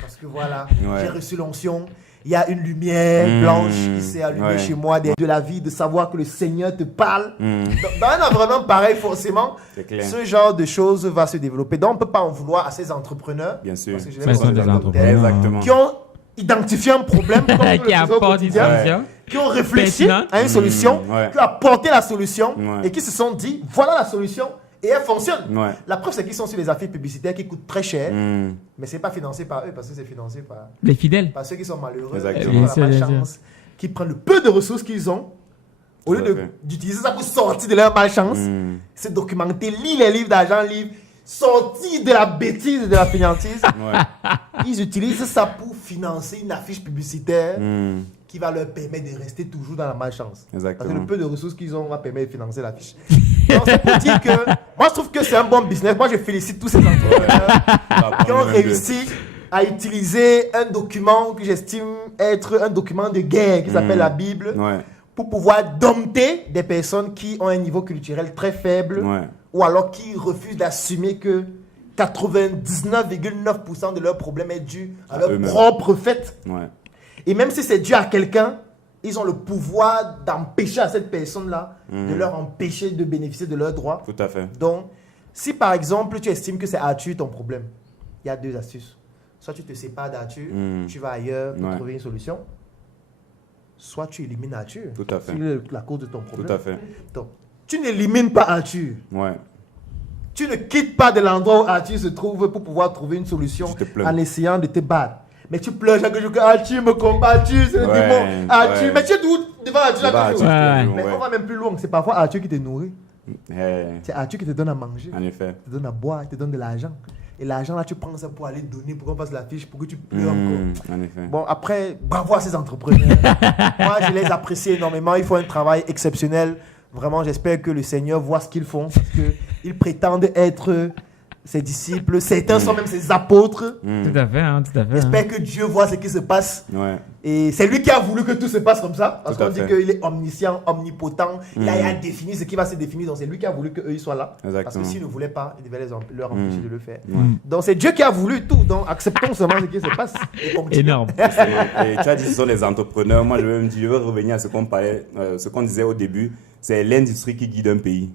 Parce que voilà, j'ai reçu l'onction. Il y a une lumière blanche qui s'est allumée chez moi de la vie, de savoir que le Seigneur te parle. Dans un environnement pareil, forcément, ce genre de choses va se développer. Donc, on ne peut pas en vouloir à ces entrepreneurs. Bien sûr. Ils sont des entrepreneurs. Exactement. Qui ont identifié un problème comme nous Qui le faisons au apportent une quotidien, solution. qui ont réfléchi Pertinente. à une solution, qui ont apporté la solution Ouais. et qui se sont dit, voilà la solution et elle fonctionne. Ouais. La preuve, c'est qu'ils sont sur les affiches publicitaires qui coûtent très cher, mais ce n'est pas financé par eux parce que c'est financé Les fidèles. par ceux qui sont malheureux, Exactement. qui ont Bien sûr, la bien malchance, qui prennent le peu de ressources qu'ils ont. Au lieu Tout à fait. d'utiliser ça pour sortir de leur malchance, se documenter, lire les livres d'argent, sortir de la bêtise et de la fainéantise, ils utilisent ça pour financer une affiche publicitaire qui va leur permettre de rester toujours dans la malchance. Exactement. Parce que le peu de ressources qu'ils ont va permettre de financer l'affiche. Donc c'est pour dire que moi je trouve que c'est un bon business. Moi je félicite tous ces entrepreneurs qui ont réussi à utiliser un document que j'estime être un document de guerre qui s'appelle la Bible pour pouvoir dompter des personnes qui ont un niveau culturel très faible ou alors qui refusent d'assumer que 99,9% de leurs problèmes est dû à leur propre fait. Et même si c'est dû à quelqu'un, ils ont le pouvoir d'empêcher à cette personne-là, de leur empêcher de bénéficier de leurs droits. Tout à fait. Donc, si par exemple tu estimes que c'est Arthur ton problème, il y a deux astuces. Soit tu te sépares d'Arthur, tu vas ailleurs pour trouver une solution. Soit tu élimines Arthur. Tout à fait. C'est la cause de ton problème. Tout à fait. Donc, tu n'élimines pas Arthur. Tu ne quittes pas de l'endroit où Arthur se trouve pour pouvoir trouver une solution en essayant de te battre. Mais tu pleures chaque jour que Arthur me combat, Arthur, c'est le démon. Arthur, mais tu es toujours devant Arthur chaque jour. Mais on va même plus loin. C'est parfois Arthur qui te nourrit. C'est Arthur qui te donne à manger. En effet. Il te donne à boire, il te donne de l'argent. Et l'argent là, tu prends ça pour aller donner, pour qu'on fasse la fiche, pour que tu pleures encore. En effet. Bon, après, bravo à ces entrepreneurs. Moi, je les apprécie énormément. Ils font un travail exceptionnel. Vraiment, j'espère que le Seigneur voit ce qu'ils font parce qu'ils prétendent être ses disciples. Certains sont même ses apôtres. Tout à fait, tout à fait. J'espère que Dieu voit ce qui se passe. Et c'est lui qui a voulu que tout se passe comme ça. Parce qu'on dit qu'il est omniscient, omnipotent. Il a défini ce qui va se définir. Donc c'est lui qui a voulu qu'eux soient là. Parce que s'il ne voulait pas, il devait leur empêcher de le faire. Donc c'est Dieu qui a voulu tout. Donc acceptons seulement ce qui se passe. Énorme. Et tu as dit ce sont les entrepreneurs. Moi je veux revenir à ce qu'on parlait, ce qu'on disait au début. C'est l'industrie qui guide un pays.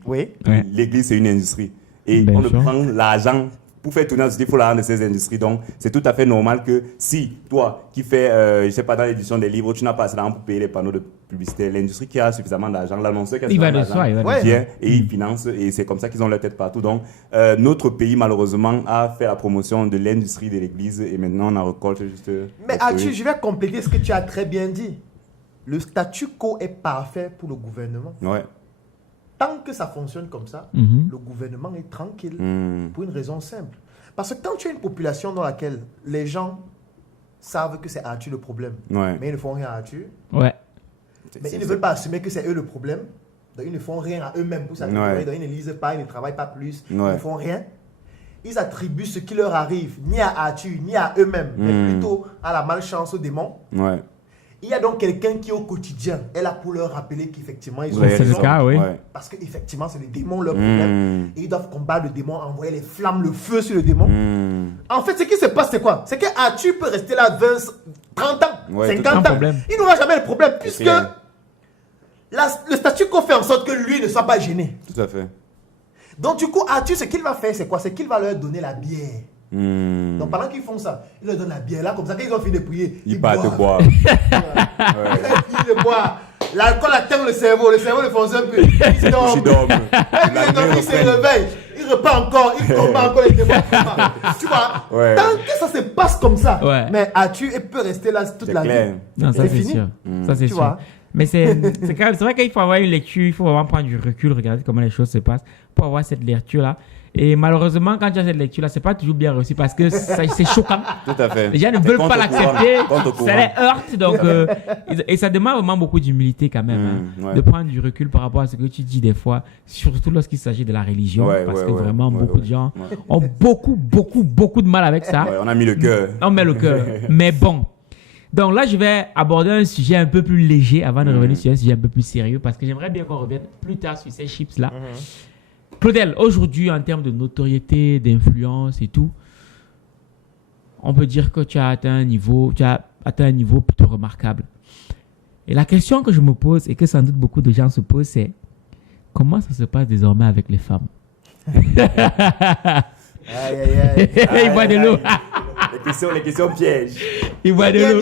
L'église c'est une industrie. Et on prend l'argent pour faire tourner la société, il faut l'argent de ces industries. Donc, c'est tout à fait normal que si toi qui fais, je ne sais pas, dans l'édition des livres, tu n'as pas assez d'argent pour payer les panneaux de publicité, l'industrie qui a suffisamment d'argent, l'annonceur qui a suffisamment d'argent, vient et il finance. Et c'est comme ça qu'ils ont leur tête partout. Donc, notre pays, malheureusement, a fait la promotion de l'industrie de l'église et maintenant, on en récolte juste... Mais Arthur, je vais compléter ce que tu as très bien dit. Le statu quo est parfait pour le gouvernement. Tant que ça fonctionne comme ça, le gouvernement est tranquille pour une raison simple. Parce que quand tu as une population dans laquelle les gens savent que c'est Arthur le problème, mais ils ne font rien à Arthur, mais ils ne veulent pas assumer que c'est eux le problème, donc ils ne font rien à eux-mêmes pour s'améliorer, donc ils ne lisent pas, ils ne travaillent pas plus, ils ne font rien. Ils attribuent ce qui leur arrive ni à Arthur, ni à eux-mêmes, mais plutôt à la malchance aux démons. Il y a donc quelqu'un qui, au quotidien, est là pour leur rappeler qu'effectivement, ils ont c'est le cas, parce qu'effectivement, c'est le démon leur problème. Et ils doivent combattre le démon, envoyer les flammes, le feu sur le démon. En fait, ce qui se passe, c'est quoi? C'est que Arthur peut rester là 20, 30 ans, 50 ans. Il n'aura jamais le problème, puisque le statut quo fait en sorte que lui ne soit pas gêné. Tout à fait. Donc, du coup, Arthur, ce qu'il va faire, c'est quoi? C'est qu'il va leur donner la bière. Donc pendant qu'ils font ça, ils leur donnent la bière là, comme ça, quand ils ont fini de prier, ils partent boire. Ils boivent. L'alcool atteint le cerveau ne fonctionne plus. Ils dorment. Ils se réveillent, ils repartent encore, ils combattent encore les démons. Tu vois, tant que ça se passe comme ça, mais Arthur peut rester là toute la vie. Non, ça c'est sûr. Ça c'est sûr. Mais c'est vrai qu'il faut avoir une lecture, il faut vraiment prendre du recul, regarder comment les choses se passent pour avoir cette lecture-là. Et malheureusement, quand tu as cette lecture-là, c'est pas toujours bien reçu parce que c'est choquant. Tout à fait. Les gens ne veulent pas l'accepter, ça les heurte. Donc, et ça demande vraiment beaucoup d'humilité quand même, de prendre du recul par rapport à ce que tu dis des fois, surtout lorsqu'il s'agit de la religion, parce que vraiment beaucoup de gens ont beaucoup de mal avec ça. On a mis le cœur. On met le cœur. Mais bon. Donc là, je vais aborder un sujet un peu plus léger avant de revenir sur un sujet un peu plus sérieux parce que j'aimerais bien qu'on revienne plus tard sur ces chips-là. Claudel, aujourd'hui, en termes de notoriété, d'influence et tout, on peut dire que tu as atteint un niveau plutôt remarquable. Et la question que je me pose et que sans doute beaucoup de gens se posent, c'est comment ça se passe désormais avec les femmes? Il boit de l'eau. Les questions pièges. Il boit de l'eau.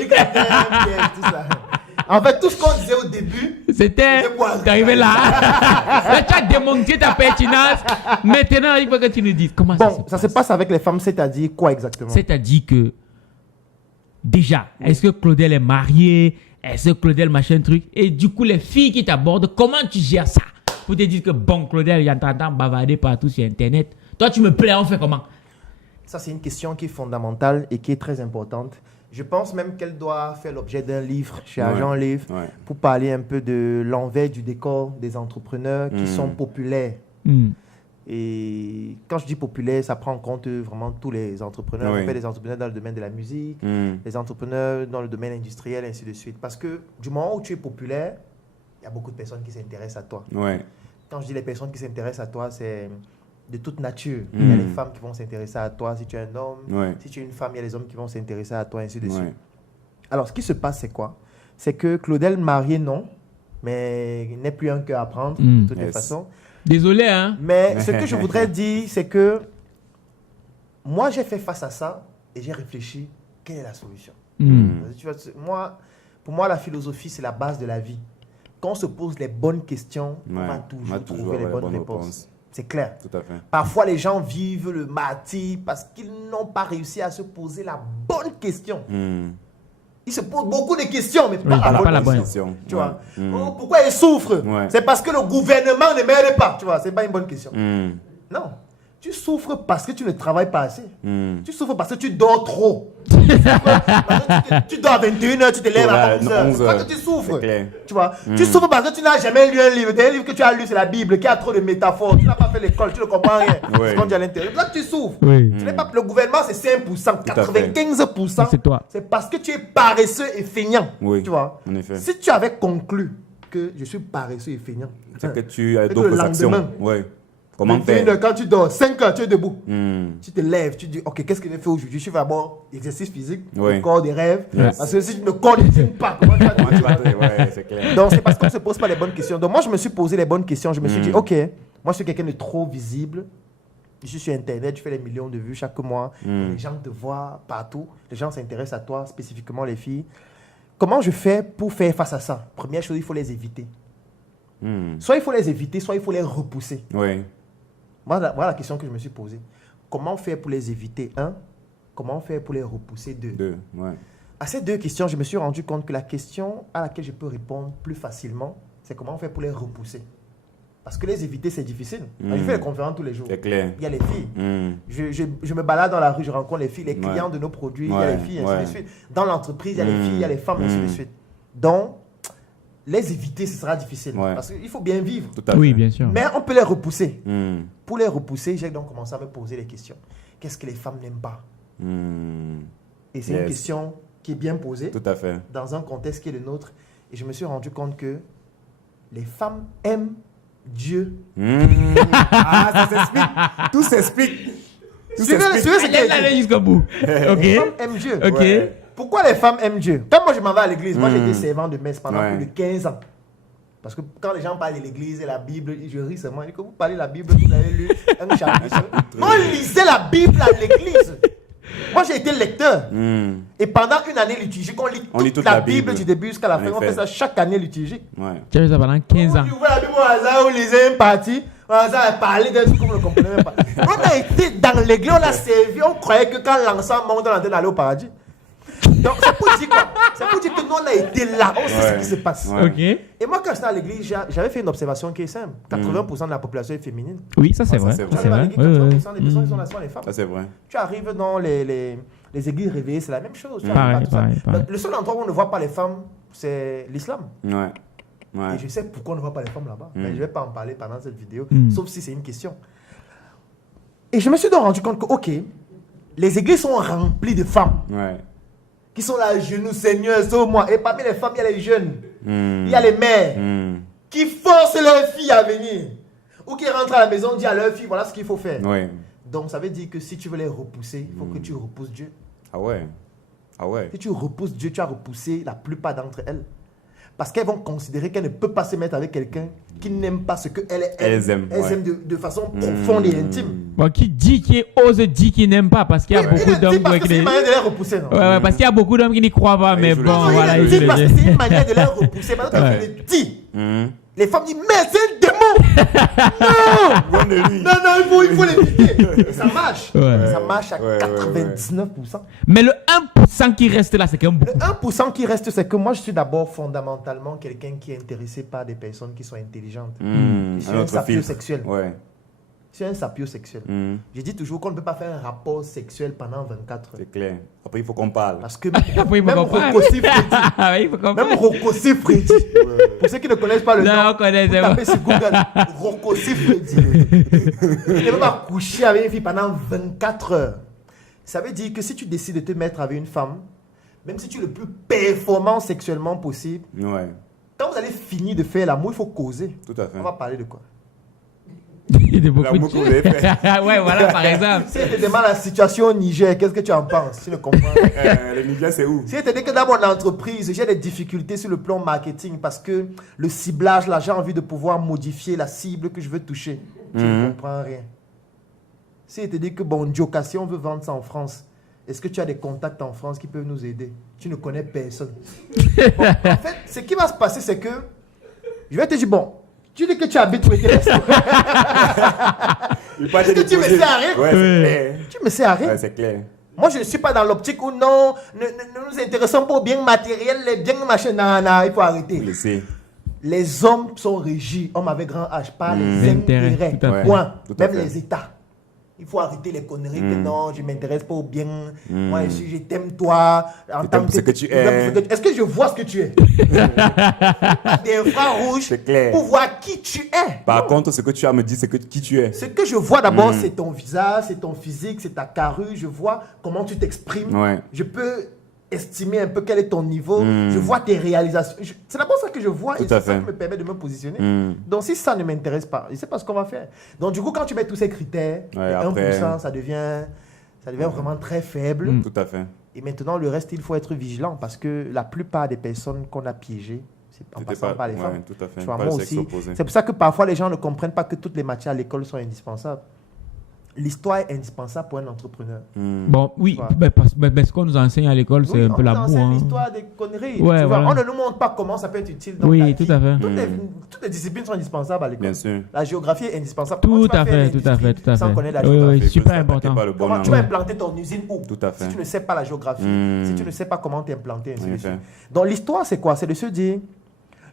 En fait, tout ce qu'on disait au début, c'était d'arriver là. Là, tu as démonté ta pertinence. Maintenant, il faut que tu nous dises comment ça se passe avec les femmes, c'est-à-dire quoi exactement? C'est-à-dire que, déjà, est-ce que Claudel est mariée? Est-ce que Claudel machin truc? Et du coup, les filles qui t'abordent, comment tu gères ça? Pour te dire que, bon, Claudel, il y a t'entend bavarder partout sur Internet. Toi, tu me plais, on fait comment? Ça, c'est une question qui est fondamentale et qui est très importante. Je pense même qu'elle doit faire l'objet d'un livre chez Agent Livre pour parler un peu de l'envers du décor des entrepreneurs qui sont populaires. Et quand je dis populaire, ça prend en compte vraiment tous les entrepreneurs. On fait des entrepreneurs dans le domaine de la musique, les entrepreneurs dans le domaine industriel, ainsi de suite. Parce que du moment où tu es populaire, il y a beaucoup de personnes qui s'intéressent à toi. Quand je dis les personnes qui s'intéressent à toi, c'est de toute nature. Il y a les femmes qui vont s'intéresser à toi si tu es un homme. Si tu es une femme, il y a les hommes qui vont s'intéresser à toi, ainsi de suite. Alors, ce qui se passe, c'est quoi? C'est que Claudel marié, non, mais il n'est plus un cœur à prendre, de toutes les façons. Désolé, hein? Mais ce que je voudrais dire, c'est que moi, j'ai fait face à ça et j'ai réfléchi, quelle est la solution? Pour moi, la philosophie, c'est la base de la vie. Quand on se pose les bonnes questions, on va toujours trouver les bonnes réponses. C'est clair. Tout à fait. Parfois, les gens vivent le martyre parce qu'ils n'ont pas réussi à se poser la bonne question. Ils se posent beaucoup de questions, mais pas la bonne question. Tu vois? Pourquoi ils souffrent? C'est parce que le gouvernement ne m'aide pas. Tu vois? C'est pas une bonne question. Non. Tu souffres parce que tu ne travailles pas assez. Tu souffres parce que tu dors trop. Tu dors à 21h, tu te lèves à 11h. C'est parce que tu souffres. Tu vois? Tu souffres parce que tu n'as jamais lu un livre. Un livre que tu as lu, c'est la Bible, qui a trop de métaphores. Tu n'as pas fait l'école, tu ne comprends rien. C'est quand tu es à l'intérieur. C'est pour ça que tu souffres. Tu n'es pas, le gouvernement, c'est 5%. 95%. C'est toi. C'est parce que tu es paresseux et feignant. Tu vois? En effet. Si tu avais conclu que je suis paresseux et feignant, c'est que tu as d'autres actions. Comment faire? Quand tu dors, 5 heures, tu es debout. Tu te lèves, tu dis, ok, qu'est-ce que je fais aujourd'hui? Je fais d'abord exercice physique, le corps des rêves. Parce que si le corps ne tient pas, comment tu vas c'est clair. Donc, c'est parce qu'on ne se pose pas les bonnes questions. Donc, moi, je me suis posé les bonnes questions. Je me suis dit, ok, moi, je suis quelqu'un de trop visible. Je suis sur Internet, je fais des millions de vues chaque mois. Les gens te voient partout. Les gens s'intéressent à toi, spécifiquement les filles. Comment je fais pour faire face à ça? Première chose, il faut les éviter. Soit il faut les éviter, soit il faut les repousser. Voilà la question que je me suis posée. Comment faire pour les éviter? 1. Comment faire pour les repousser? 2. À ces 2 questions, je me suis rendu compte que la question à laquelle je peux répondre plus facilement, c'est comment faire pour les repousser. Parce que les éviter, c'est difficile. Je fais des conférences tous les jours. C'est clair. Il y a les filles. Je me balade dans la rue, je rencontre les filles, les clients de nos produits, il y a les filles, ainsi de suite. Dans l'entreprise, il y a les filles, il y a les femmes, ainsi de suite. Donc, les éviter, ce sera difficile. Parce qu'il faut bien vivre. Oui, bien sûr. Mais on peut les repousser. Pour les repousser, j'ai donc commencé à me poser les questions. Qu'est-ce que les femmes n'aiment pas? Et c'est une question qui est bien posée. Tout à fait. Dans un contexte qui est le nôtre. Et je me suis rendu compte que les femmes aiment Dieu. Ça s'explique. Tout s'explique. Allez jusqu'au bout. Les femmes aiment Dieu. Pourquoi les femmes aiment Dieu? Quand moi je m'en vais à l'église, moi j'ai été servant de messe pendant plus de 15 ans. Parce que quand les gens parlent de l'église et la Bible, je ris seulement. Je dis que vous parlez de la Bible, vous avez lu un chapitre. Moi, je lisais la Bible à l'église. Moi, j'ai été lecteur. Et pendant une année liturgique, on lit toute la Bible du début jusqu'à la fin. On fait ça chaque année liturgique. Tu as fait ça pendant 15 ans. Vous ouvrez la Bible au hasard, vous lisez une partie. Au hasard, elle parlait d'un truc que vous ne comprenez même pas. On a été dans l'église, on a servi, on croyait que quand l'encens monte, on allait au paradis. Donc, c'est pour dire quoi? C'est pour dire que nous, on a été là, on sait ce qui se passe. Et moi, quand j'étais à l'église, j'avais fait une observation qui est simple. 80% de la population est féminine. Oui, ça c'est vrai. C'est vrai. 80% des personnes sont les femmes. Ça c'est vrai. Tu arrives dans les églises réveillées, c'est la même chose. Pareil. Le seul endroit où on ne voit pas les femmes, c'est l'islam. Et je sais pourquoi on ne voit pas les femmes là-bas. Mais je ne vais pas en parler pendant cette vidéo, sauf si c'est une question. Et je me suis donc rendu compte que, ok, les églises sont remplies de femmes. qui sont là à genoux, Seigneur, sauve-moi. Et parmi les femmes, il y a les jeunes, il y a les mères qui forcent leurs filles à venir. Ou qui rentrent à la maison, disent à leur fille, voilà ce qu'il faut faire. Ouais. Donc ça veut dire que si tu veux les repousser, il faut que tu repousses Dieu. Ah ouais. Ah ouais. Si tu repousses Dieu, tu as repoussé la plupart d'entre elles. Parce qu'elles vont considérer qu'elles ne peuvent pas se mettre avec quelqu'un qui n'aime pas ce qu'elles aiment. Elles aiment de façon profonde et intime. Bon, qui ose dire qu'il n'aime pas parce qu'il y a beaucoup d'hommes parce que c'est une manière de les repousser, non? Ouais, parce qu'il y a beaucoup d'hommes qui n'y croient pas, mais je bon, le dis. voilà. Il je dit parce le que dis. c'est une manière de les repousser. Parce que quand tu le dis, les femmes disent, mais c'est un démon! Non! Loin de lui. Non, il faut l'éviter. Et ça marche. Ouais. Ça marche à Ouais, 99%. Mais le 1% qui reste là, c'est quand même beaucoup. Le 1% qui reste, c'est que moi, je suis d'abord fondamentalement quelqu'un qui est intéressé par des personnes qui sont intelligentes. Je suis un sapiosexuel. Ouais. Je suis un sapiosexuel. Je dis toujours qu'on ne peut pas faire un rapport sexuel pendant 24 heures. C'est clair. Après, il faut qu'on parle. Parce que Après, il faut même comprendre. Rocco Siffredi, Ah oui, il faut comprendre. même Rocco Siffredi, pour ceux qui ne connaissent pas le Non, nom, on connaît, vous c'est tapez sur Google Rocco Siffredi. Il ne peut pas coucher avec une fille pendant 24 heures. Ça veut dire que si tu décides de te mettre avec une femme, même si tu es le plus performant sexuellement possible, Ouais. quand vous allez finir de faire l'amour, il faut causer. Tout à fait. On va parler de quoi? Il y a beaucoup L'amour de que vous avez fait. Ouais, voilà, par exemple. Si elle te demande la situation au Niger, qu'est-ce que tu en penses? Tu ne comprends pas. Le Niger, c'est où? Si elle te dit que dans mon entreprise, j'ai des difficultés sur le plan marketing parce que le ciblage, là, j'ai envie de pouvoir modifier la cible que je veux toucher. Tu ne comprends rien. Si elle te dit que, bon, Joka, si on veut vendre ça en France, est-ce que tu as des contacts en France qui peuvent nous aider? Tu ne connais personne. Bon, en fait, ce qui va se passer, c'est que je vais te dire, bon, tu dis que tu habites où? Est-ce que tu me sers à rien? Ouais, c'est clair. Tu me sers à rien. Ouais, c'est clair. Moi, je ne suis pas dans l'optique où non, nous nous intéressons pas aux biens matériels, les biens machin. Non, non, il faut arrêter. Vous laissez. Les hommes sont régis, hommes avec grand H, par les Intérêts, intérêts. tout à fait. Point. Tout à Même fait. les États. Il faut arrêter les conneries que non, je ne m'intéresse pas aux biens. Moi, je t'aime toi. En tant ce que tu es. Est-ce que je vois ce que tu es? Des infrarouges C'est clair. pour voir qui tu es. Par contre, ce que tu as me dit, c'est qui tu es. Ce que je vois d'abord, c'est ton visage, c'est ton physique, c'est ta carrure. Je vois comment tu t'exprimes. Ouais. Je peux estimer un peu quel est ton niveau. Je vois tes réalisations. C'est d'abord ça que je vois Tout et c'est à ça fait. qui me permet de me positionner. Donc si ça ne m'intéresse pas, je ne sais pas ce qu'on va faire. Donc du coup, quand tu mets tous ces critères, Ouais, 1%, après- ça devient vraiment très faible. Tout à fait. Et maintenant, le reste, il faut être vigilant parce que la plupart des personnes qu'on a piégées, c'est en C'était passant pas- par les ouais, femmes. tout à fait. Tu vois, Pas moi le sexe aussi. opposé. C'est pour ça que parfois les gens ne comprennent pas que toutes les matières à l'école sont indispensables. L'histoire est indispensable pour un entrepreneur. Bon, oui, Ouais. mais ce qu'on nous enseigne à l'école, c'est Oui, un peu on la nous boue. enseigne Hein. l'histoire des conneries. Ouais, tu vois, voilà. on ne nous montre pas comment ça peut être utile dans ta Oui, vie. tout à fait. Toutes les disciplines sont indispensables à l'école. Bien sûr. La géographie est indispensable. Comment Tout tu vas à faire fait, l'industrie tout à fait, tout à sans fait. connaître la Oui, géographie? oui, super Peut-être important. pas le bon Comment tu vas angle. implanter ton usine où? Tout à fait. Si tu ne sais pas la géographie, si tu ne sais pas comment t'implanter, ainsi En de effet. suite. Donc l'histoire, c'est quoi? C'est de se dire,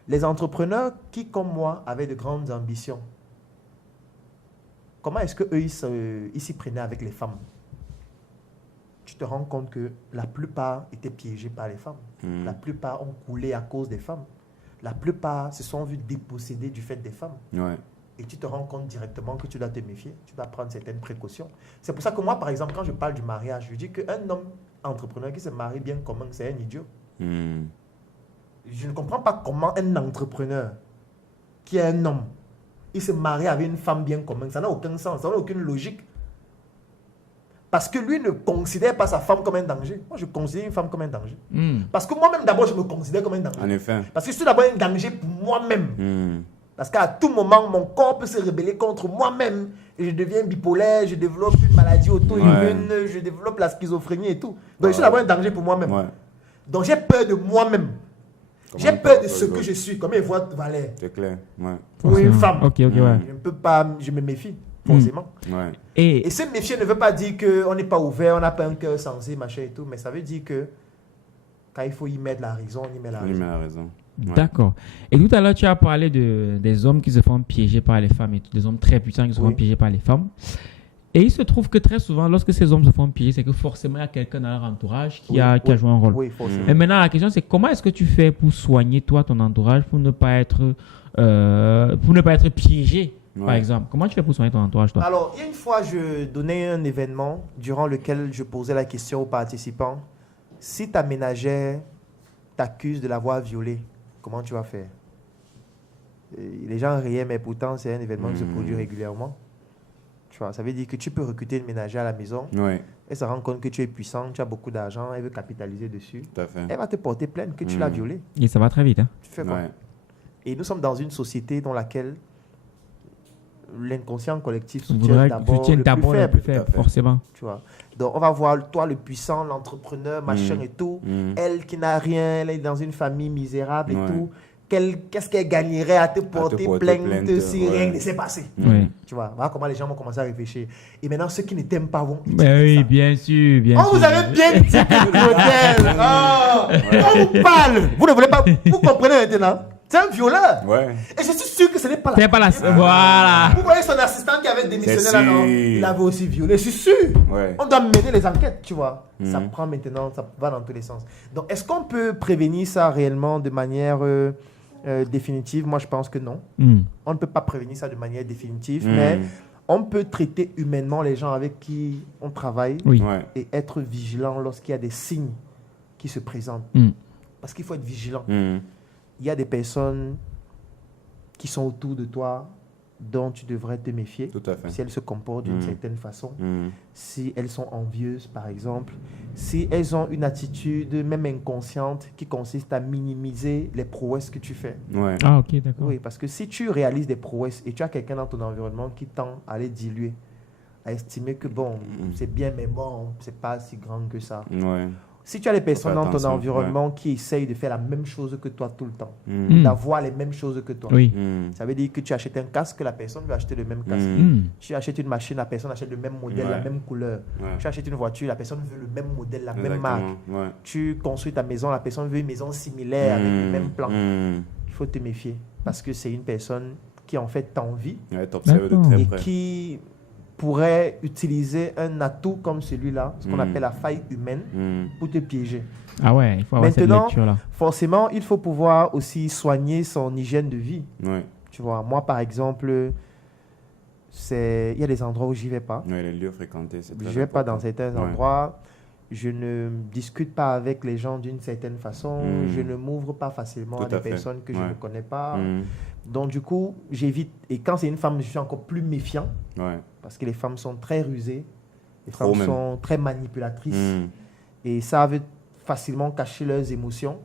les entrepreneurs qui, comme moi, avaient de grandes ambitions, comment est-ce qu'eux, ils s'y prenaient avec les femmes? Tu te rends compte que la plupart étaient piégés par les femmes. La plupart ont coulé à cause des femmes. La plupart se sont vus dépossédés du fait des femmes. Ouais. Et tu te rends compte directement que tu dois te méfier, tu dois prendre certaines précautions. C'est pour ça que moi, par exemple, quand je parle du mariage, je dis qu'un homme entrepreneur qui se marie bien commun, c'est un idiot. Je ne comprends pas comment un entrepreneur qui est un homme, il se marie avec une femme bien commune. Ça n'a aucun sens, ça n'a aucune logique. Parce que lui ne considère pas sa femme comme un danger. Moi, je considère une femme comme un danger. Parce que moi-même, d'abord, je me considère comme un danger. En effet. Parce que je suis d'abord un danger pour moi-même. Parce qu'à tout moment, mon corps peut se rebeller contre moi-même. Et je deviens bipolaire, je développe une maladie auto-immune, je développe la schizophrénie et tout. Donc, je suis d'abord un danger pour moi-même. Ouais. Donc, j'ai peur de moi-même. J'ai peur de ce que je suis. Comme il voit Valère. C'est clair. Ouais. Pour une femme. Ok, ouais. Je ne peux pas, je me méfie, forcément. Ouais. Et se méfier ne veut pas dire qu'on n'est pas ouvert, on n'a pas un cœur sensé, machin et tout. Mais ça veut dire que quand il faut y mettre la raison, on y met la Oui, raison. mais elle a raison. Ouais. D'accord. Et tout à l'heure, tu as parlé des hommes qui se font piéger par les femmes et tout, des hommes très puissants qui se font piéger par les femmes. Et il se trouve que très souvent, lorsque ces hommes se font piéger, c'est que forcément, il y a quelqu'un dans leur entourage qui a joué un rôle. Oui, forcément. Et maintenant, la question, c'est comment est-ce que tu fais pour soigner, toi, ton entourage, pour ne pas être piégé, par exemple? Comment tu fais pour soigner ton entourage, toi? Alors, il y a une fois, je donnais un événement durant lequel je posais la question aux participants. Si ta ménagère t'accuse de l'avoir violée, comment tu vas faire? Les gens riaient, mais pourtant, c'est un événement qui se produit régulièrement. Tu vois, ça veut dire que tu peux recruter une ménagère à la maison. Ouais, Elle se rend compte que tu es puissant, tu as beaucoup d'argent, elle veut capitaliser dessus. tout à fait. Elle va te porter plainte que tu l'as violée. Et ça va très vite. Hein. Tu fais quoi? Ouais. Et nous sommes dans une société dans laquelle l'inconscient collectif On soutient voudrait que d'abord tu tiennes le d'abord plus le plus faible. faible, Tout à fait. forcément. Tu vois. Donc, on va voir toi, le puissant, l'entrepreneur, machin et tout. Elle qui n'a rien, elle est dans une famille misérable et Ouais. tout. Qu'est-ce qu'elle gagnerait à te porter plainte si ouais. rien ne s'est passé? Ouais. Tu vois, voilà comment les gens vont commencer à réfléchir. Et maintenant, ceux qui ne t'aiment pas vont Ben utiliser oui, ça. bien sûr, bien Oh, sûr. vous avez bien dit que l'hôtel. On vous parle. Vous ne voulez pas. Vous comprenez maintenant? C'est un violeur. Ouais. Et je suis sûr que ce n'est pas la. C'est pas la... Voilà. Vous voyez son assistant qui avait démissionné C'est là, non? sûr. Il avait aussi violé. Je suis sûr. Ouais. On doit mener les enquêtes, tu vois. Ça prend maintenant, ça va dans tous les sens. Donc, est-ce qu'on peut prévenir ça réellement de manière définitive? Moi, je pense que non. On ne peut pas prévenir ça de manière définitive, mais on peut traiter humainement les gens avec qui on travaille Oui. Ouais. et être vigilant lorsqu'il y a des signes qui se présentent. Mm. Parce qu'il faut être vigilant. Mm. Il y a des personnes qui sont autour de toi dont tu devrais te méfier. Tout à fait. Si elles se comportent d'une certaine façon, Mm. si elles sont envieuses, par exemple, si elles ont une attitude, même inconsciente, qui consiste à minimiser les prouesses que tu fais. Ouais. Ah, ok, d'accord. Oui, parce que si tu réalises des prouesses et tu as quelqu'un dans ton environnement qui tend à les diluer, à estimer que bon, c'est bien, mais bon, c'est pas si grand que ça. Ouais. Si tu as des personnes dans ton attention, environnement qui essayent de faire la même chose que toi tout le temps, Mm. d'avoir les mêmes choses que toi, Oui. Mm. ça veut dire que tu achètes un casque, la personne veut acheter le même casque. Mm. Tu achètes une machine, la personne achète le même modèle, Ouais. la même couleur. Ouais. Tu achètes une voiture, la personne veut le même modèle, la même Exactement. marque. Ouais. Tu construis ta maison, la personne veut une maison similaire avec le même plan. Mm. Il faut te méfier parce que c'est une personne qui en fait t'envie Ouais, t'observes de D'accord. très et près. qui pourrait utiliser un atout comme celui-là, ce qu'on appelle la faille humaine, Mm. pour te piéger. Ah ouais, il faut avoir cette Maintenant, lecture-là. forcément, il faut pouvoir aussi soigner son hygiène de vie. Ouais. Tu vois, moi, par exemple, il y a des endroits où j'y vais pas. Ouais, les lieux fréquentés, c'est très Je vais pas important. dans certains Ouais. endroits. Je ne discute pas avec les gens d'une certaine façon. Mm. Je ne m'ouvre pas facilement Tout à à des fait. personnes que je Ouais. ne connais pas. Mm. Donc, du coup, j'évite. Et quand c'est une femme, je suis encore plus méfiant Ouais. parce que les femmes sont très rusées. Les Trop femmes même. sont très manipulatrices Mm. et savent facilement cacher leurs émotions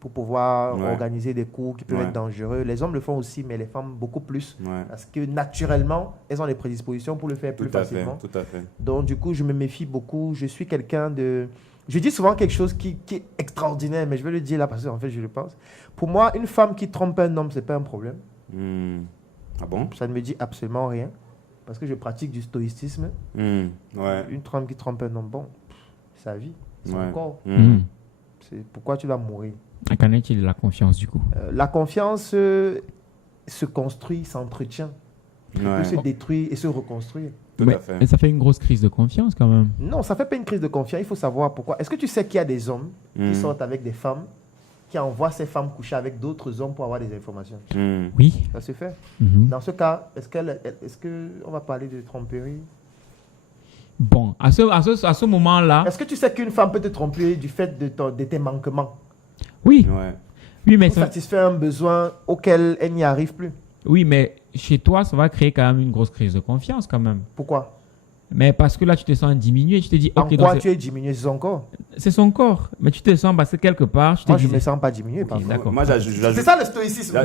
pour pouvoir Ouais. organiser des coups qui peuvent Ouais. être dangereux. Les hommes le font aussi, mais les femmes beaucoup plus. Ouais. Parce que naturellement, elles ont les prédispositions pour le faire plus Tout à fait. facilement. Tout à fait. Donc, du coup, je me méfie beaucoup. Je suis quelqu'un de... Je dis souvent quelque chose qui est extraordinaire, mais je vais le dire là parce qu'en fait, je le pense. Pour moi, une femme qui trompe un homme, ce n'est pas un problème. Mm. Ah bon? Ça ne me dit absolument rien. Parce que je pratique du stoïcisme. Mm. Ouais. Une femme qui trompe un homme, bon, sa vie, son Ouais. corps. Mm. C'est pourquoi tu vas mourir. Qu'en est-il de la confiance, du coup? La confiance se construit, s'entretient. Elle Ouais. peut se détruire et se reconstruire. Tout mais, à fait. mais ça fait une grosse crise de confiance, quand même. Non, ça ne fait pas une crise de confiance. Il faut savoir pourquoi. Est-ce que tu sais qu'il y a des hommes qui sortent avec des femmes, qui envoient ces femmes coucher avec d'autres hommes pour avoir des informations? Mm. Oui. Ça se fait. Mhm. Dans ce cas, est-ce qu'on va parler de tromperie? Bon, à ce moment-là, Est-ce que tu sais qu'une femme peut te tromper du fait de tes manquements oui. Ouais. Oui, mais pour ça, satisfaire un besoin auquel elle n'y arrive plus? oui, mais chez toi, ça va créer quand même une grosse crise de confiance, quand même. Pourquoi? Mais parce que là, tu te sens diminué, tu te dis, En ok, quoi donc tu es diminué sur son corps? c'est son corps. Mais tu te sens parce que quelque part, tu te Moi, je dis, ne me sens pas diminué. Ok, par contre. d'accord. Moi, C'est ça le stoïcisme.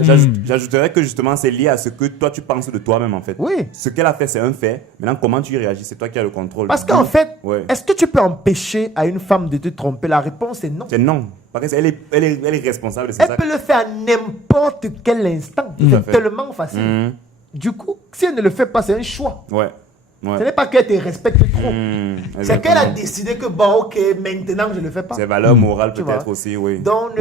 j'ajouterais que justement, c'est lié à ce que toi, tu penses de toi-même, en fait. Oui. Ce qu'elle a fait, c'est un fait. Maintenant, comment tu y réagis, c'est toi qui as le contrôle. Parce qu'en fait, Ouais. est-ce que tu peux empêcher à une femme de te tromper? La réponse est non. C'est non. Parce qu'elle est responsable, c'est Elle ça. peut le faire à n'importe quel instant. Tout à C'est fait. tellement facile. Mm. Du coup, si elle ne le fait pas, c'est un choix. Ouais. Ce Ouais. n'est pas qu'elle te respecte trop. Mm. C'est qu'elle a Exactement. décidé que, bon, ok, maintenant je ne le fais pas. Ses valeurs morales, Tu peut-être vois. aussi, oui. Donc,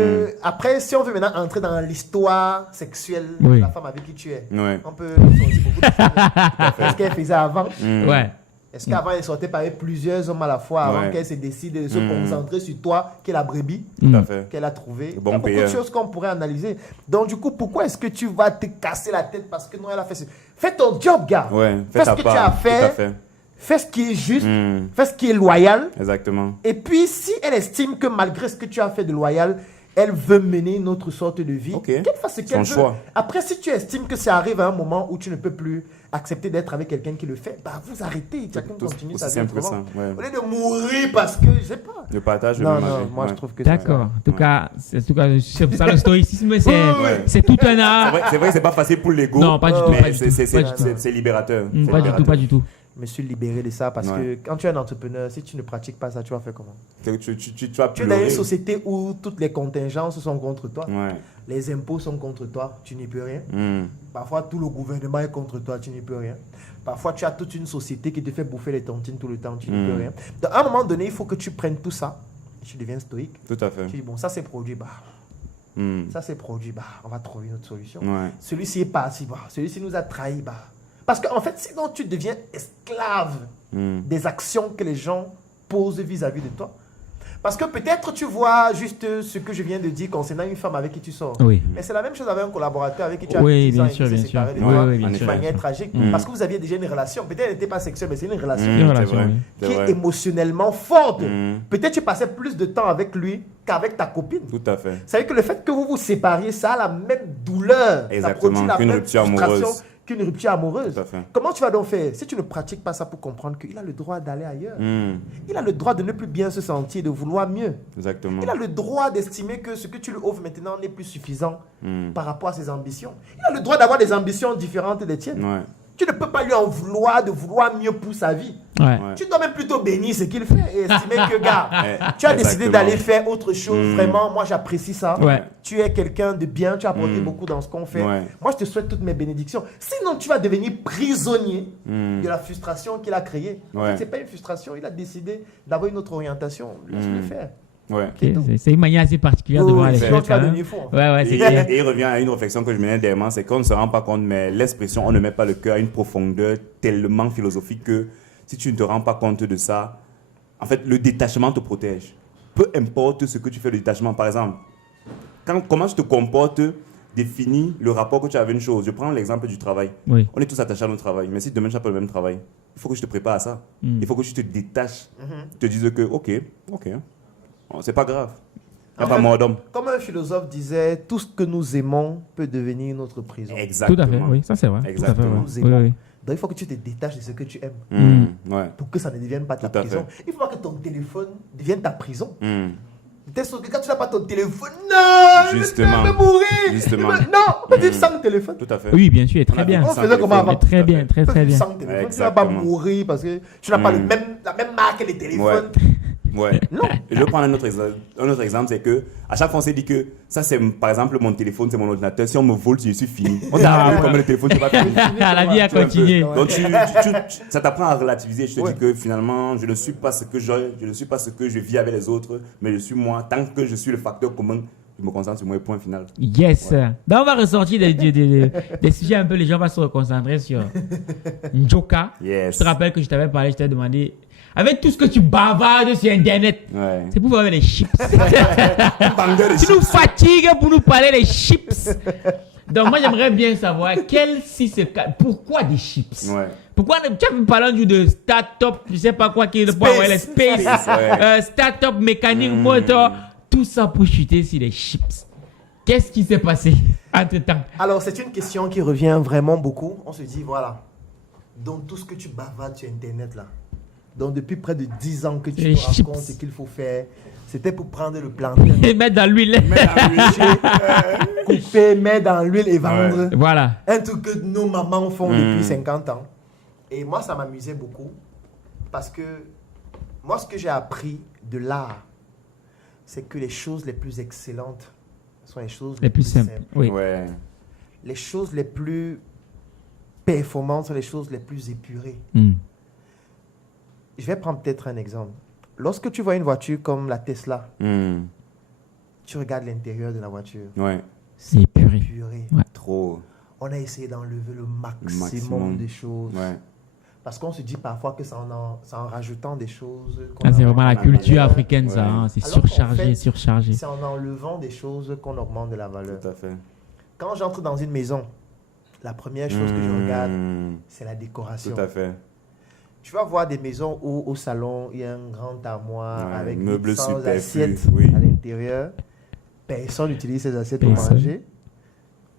après, si on veut maintenant entrer dans l'histoire sexuelle Oui. de la femme avec qui tu es, Ouais. on peut sortir beaucoup de choses. Est-ce qu'elle faisait avant? ouais. Est-ce qu'avant, elle sortait pas avec plusieurs hommes à la fois avant Ouais. qu'elle se décide de se concentrer sur toi, qu'elle a brebis, Tout à fait. qu'elle a trouvé? Bon Il y a beaucoup payeur. de choses qu'on pourrait analyser. Donc, du coup, pourquoi est-ce que tu vas te casser la tête parce que non, elle a fait ça? Fais ton job, gars. Ouais. Fais ce que tu as à Tout à faire. fait. fais ce qui est juste, fais ce qui est loyal. Exactement. Et puis, si elle estime que malgré ce que tu as fait de loyal, elle veut mener une autre sorte de vie, Ok. qu'elle fasse ce Son qu'elle veut. choix. Après, si tu estimes que ça arrive à un moment où tu ne peux plus accepter d'être avec quelqu'un qui le fait, bah vous arrêtez, chacun Tout- continue aussi sa vie simple que autrement. ça, ouais. Au lieu de mourir parce que, je sais pas. Le partage, le Non, même non, avis. moi Ouais. je trouve que D'accord. En tout cas, c'est pour ça le stoïcisme, c'est tout un C'est art. vrai, c'est pas facile pour l'ego. Non, pas du tout, mais pas du tout, c'est pas du tout. c'est libérateur. Mm, C'est Pas du tout, libérateur. pas du tout. Je me suis libéré de ça parce Ouais. que quand tu es un entrepreneur, si tu ne pratiques pas ça, tu vas faire comment? Tu vas Tu es dans une pleurer. société où toutes les contingences sont contre toi. Ouais. Les impôts sont contre toi, tu n'y peux rien. Mm. Parfois, tout le gouvernement est contre toi, tu n'y peux rien. Parfois, tu as toute une société qui te fait bouffer les tontines tout le temps, tu n'y peux rien. Donc, à un moment donné, il faut que tu prennes tout ça, tu deviens stoïque. Tout à fait. Tu dis, bon, ça c'est produit, bah, Mm. ça c'est produit, bah, on va trouver une autre solution. Ouais. Celui-ci est parti, bah, celui-ci nous a trahis, bah. Parce qu'en fait, sinon tu deviens esclave des actions que les gens posent vis-à-vis de toi. Parce que peut-être tu vois juste ce que je viens de dire concernant une femme avec qui tu sors. Oui. Mais c'est la même chose avec un collaborateur avec qui tu as Oui, 10 ans bien et sûr, qui s'est bien séparé sûr. de Oui, toi oui, bien de sûr. manière tragique. Parce que vous aviez déjà une relation. Peut-être elle n'était pas sexuelle, mais c'est une relation Une C'est relation, vrai. oui. C'est qui est vrai. émotionnellement forte. Peut-être tu passais plus de temps avec lui qu'avec ta copine. Tout à fait. C'est-à-dire que le fait que vous vous sépariez, ça a la même douleur. Ça Exactement, produit la qu'une même rupture frustration amoureuse. qu'une rupture amoureuse. Tout à fait. Comment tu vas donc faire si tu ne pratiques pas ça pour comprendre qu'il a le droit d'aller ailleurs? Mm. Il a le droit de ne plus bien se sentir, de vouloir mieux. Exactement. Il a le droit d'estimer que ce que tu lui offres maintenant n'est plus suffisant par rapport à ses ambitions. Il a le droit d'avoir des ambitions différentes des tiennes. Ouais. Tu ne peux pas lui en vouloir de vouloir mieux pour sa vie. Ouais. Ouais. Tu dois même plutôt bénir ce qu'il fait et estimer que, gars, Ouais, tu as décidé exactement. d'aller faire autre chose. Vraiment, moi, j'apprécie ça. Ouais. Tu es quelqu'un de bien, tu as apporté beaucoup dans ce qu'on fait. Ouais. Moi, je te souhaite toutes mes bénédictions. Sinon, tu vas devenir prisonnier de la frustration qu'il a créée. En Ouais. fait, ce n'est pas une frustration. Il a décidé d'avoir une autre orientation. Laisse-le faire. Ouais. Ok, c'est une manière assez particulière de Oui, voir les sinon, choses. tu vas quand même. devenir fou, en fait. Ouais, ouais, c'est Et, clair. et il revient à une réflexion que je menais dernièrement, c'est qu'on ne se rend pas compte, mais l'expression on ne met pas le cœur à une profondeur tellement philosophique que si tu ne te rends pas compte de ça, en fait, le détachement te protège. Peu importe ce que tu fais, le détachement, par exemple, comment tu te comportes définit le rapport que tu as avec une chose. Je prends l'exemple du travail. Oui. On est tous attachés à notre travail, mais si demain tu n'as pas le même travail, il faut que je te prépare à ça. Il faut que tu te détaches, te dises que, ok, oh, c'est pas grave. Il n'y a En pas fait, mort d'homme. Comme un philosophe disait, tout ce que nous aimons peut devenir notre prison. Tout Exactement. à fait, oui, ça c'est vrai. Tout à fait, Exactement. ouais. Nous Oui, aimons. oui. Donc il faut que tu te détaches de ce que tu aimes Ouais. pour que ça ne devienne pas ta Tout à prison. fait. Il faut pas que ton téléphone devienne ta prison. Mm. T'es sûr que quand tu n'as pas ton téléphone, non, Justement. je vais mourir. Justement. Non, on peut vivre sans téléphone. Tout à fait. Oui, bien sûr, On très a bien. vu On sans faisait comme téléphone. avant. Très bien, très Tu peux très vivre bien. sans téléphone. Tu ne vas pas Exactement. mourir parce que tu n'as pas la même marque les téléphones. Ouais. Non. Et je vais prendre un autre exemple, c'est que à chaque fois on s'est dit que ça c'est par exemple mon téléphone, c'est mon ordinateur. Si on me vole, je suis fini. On t'a appris comment le téléphone c'est pas fini. La vie a Tu vois un peu. continué. Donc ça t'apprend à relativiser. Je te Ouais. dis que finalement je ne suis pas ce que je ne suis pas ce que je vis avec les autres, mais je suis moi. Tant que je suis le facteur commun, je me concentre sur moi et point final. Yes. Donc on va ressortir des sujets un peu, les gens vont se reconcentrer sur Njoka. Yes. Je te rappelle que je t'avais parlé, je t'avais demandé, avec tout ce que tu bavardes sur Internet, Ouais. c'est pour faire les chips. Banger de Tu nous chips. fatigues pour nous parler des chips. Donc moi j'aimerais bien savoir pourquoi des chips. Ouais. Pourquoi tu as parlé du de start-up, je sais pas quoi qui est le point, ouais, les space, Ouais. start-up, mécanique, moteur, tout ça pour chuter sur les chips. Qu'est-ce qui s'est passé entre-temps? Alors, c'est une question qui revient vraiment beaucoup. On se dit, voilà, donc tout ce que tu bavardes sur Internet, là, donc depuis près de 10 ans que tu Les te rends chips. compte ce qu'il faut faire, c'était pour prendre le plantain, Et mettre dans l'huile. couper, mettre dans l'huile et vendre. Voilà. Un truc que nos mamans font depuis 50 ans. Et moi, ça m'amusait beaucoup parce que moi, ce que j'ai appris de l'art, c'est que les choses les plus excellentes sont les choses Les plus simples. Oui. Ouais. Les choses les plus performantes sont les choses les plus épurées. Hmm. Je vais prendre peut-être un exemple. Lorsque tu vois une voiture comme la Tesla, Mm. tu regardes l'intérieur de la voiture. Ouais. C'est épuré. Épuré. Ouais. Trop. On a essayé d'enlever le maximum Maximum. de choses. Ouais. Parce qu'on se dit parfois que c'est en rajoutant des choses. qu'on Ah, c'est augmente vraiment la la culture valeur. africaine, ça. Ouais. Hein. C'est Alors qu'en surchargé, fait, surchargé. C'est en enlevant des choses qu'on augmente de la valeur. Tout à fait. Quand j'entre dans une maison, la première chose que je regarde, Mm. c'est la décoration. Tout à fait. Tu vas voir des maisons où au salon, il y a un grand armoire avec meubles 100 superflus, assiettes oui. à l'intérieur. Personne n'utilise ces assiettes pour Personne. manger.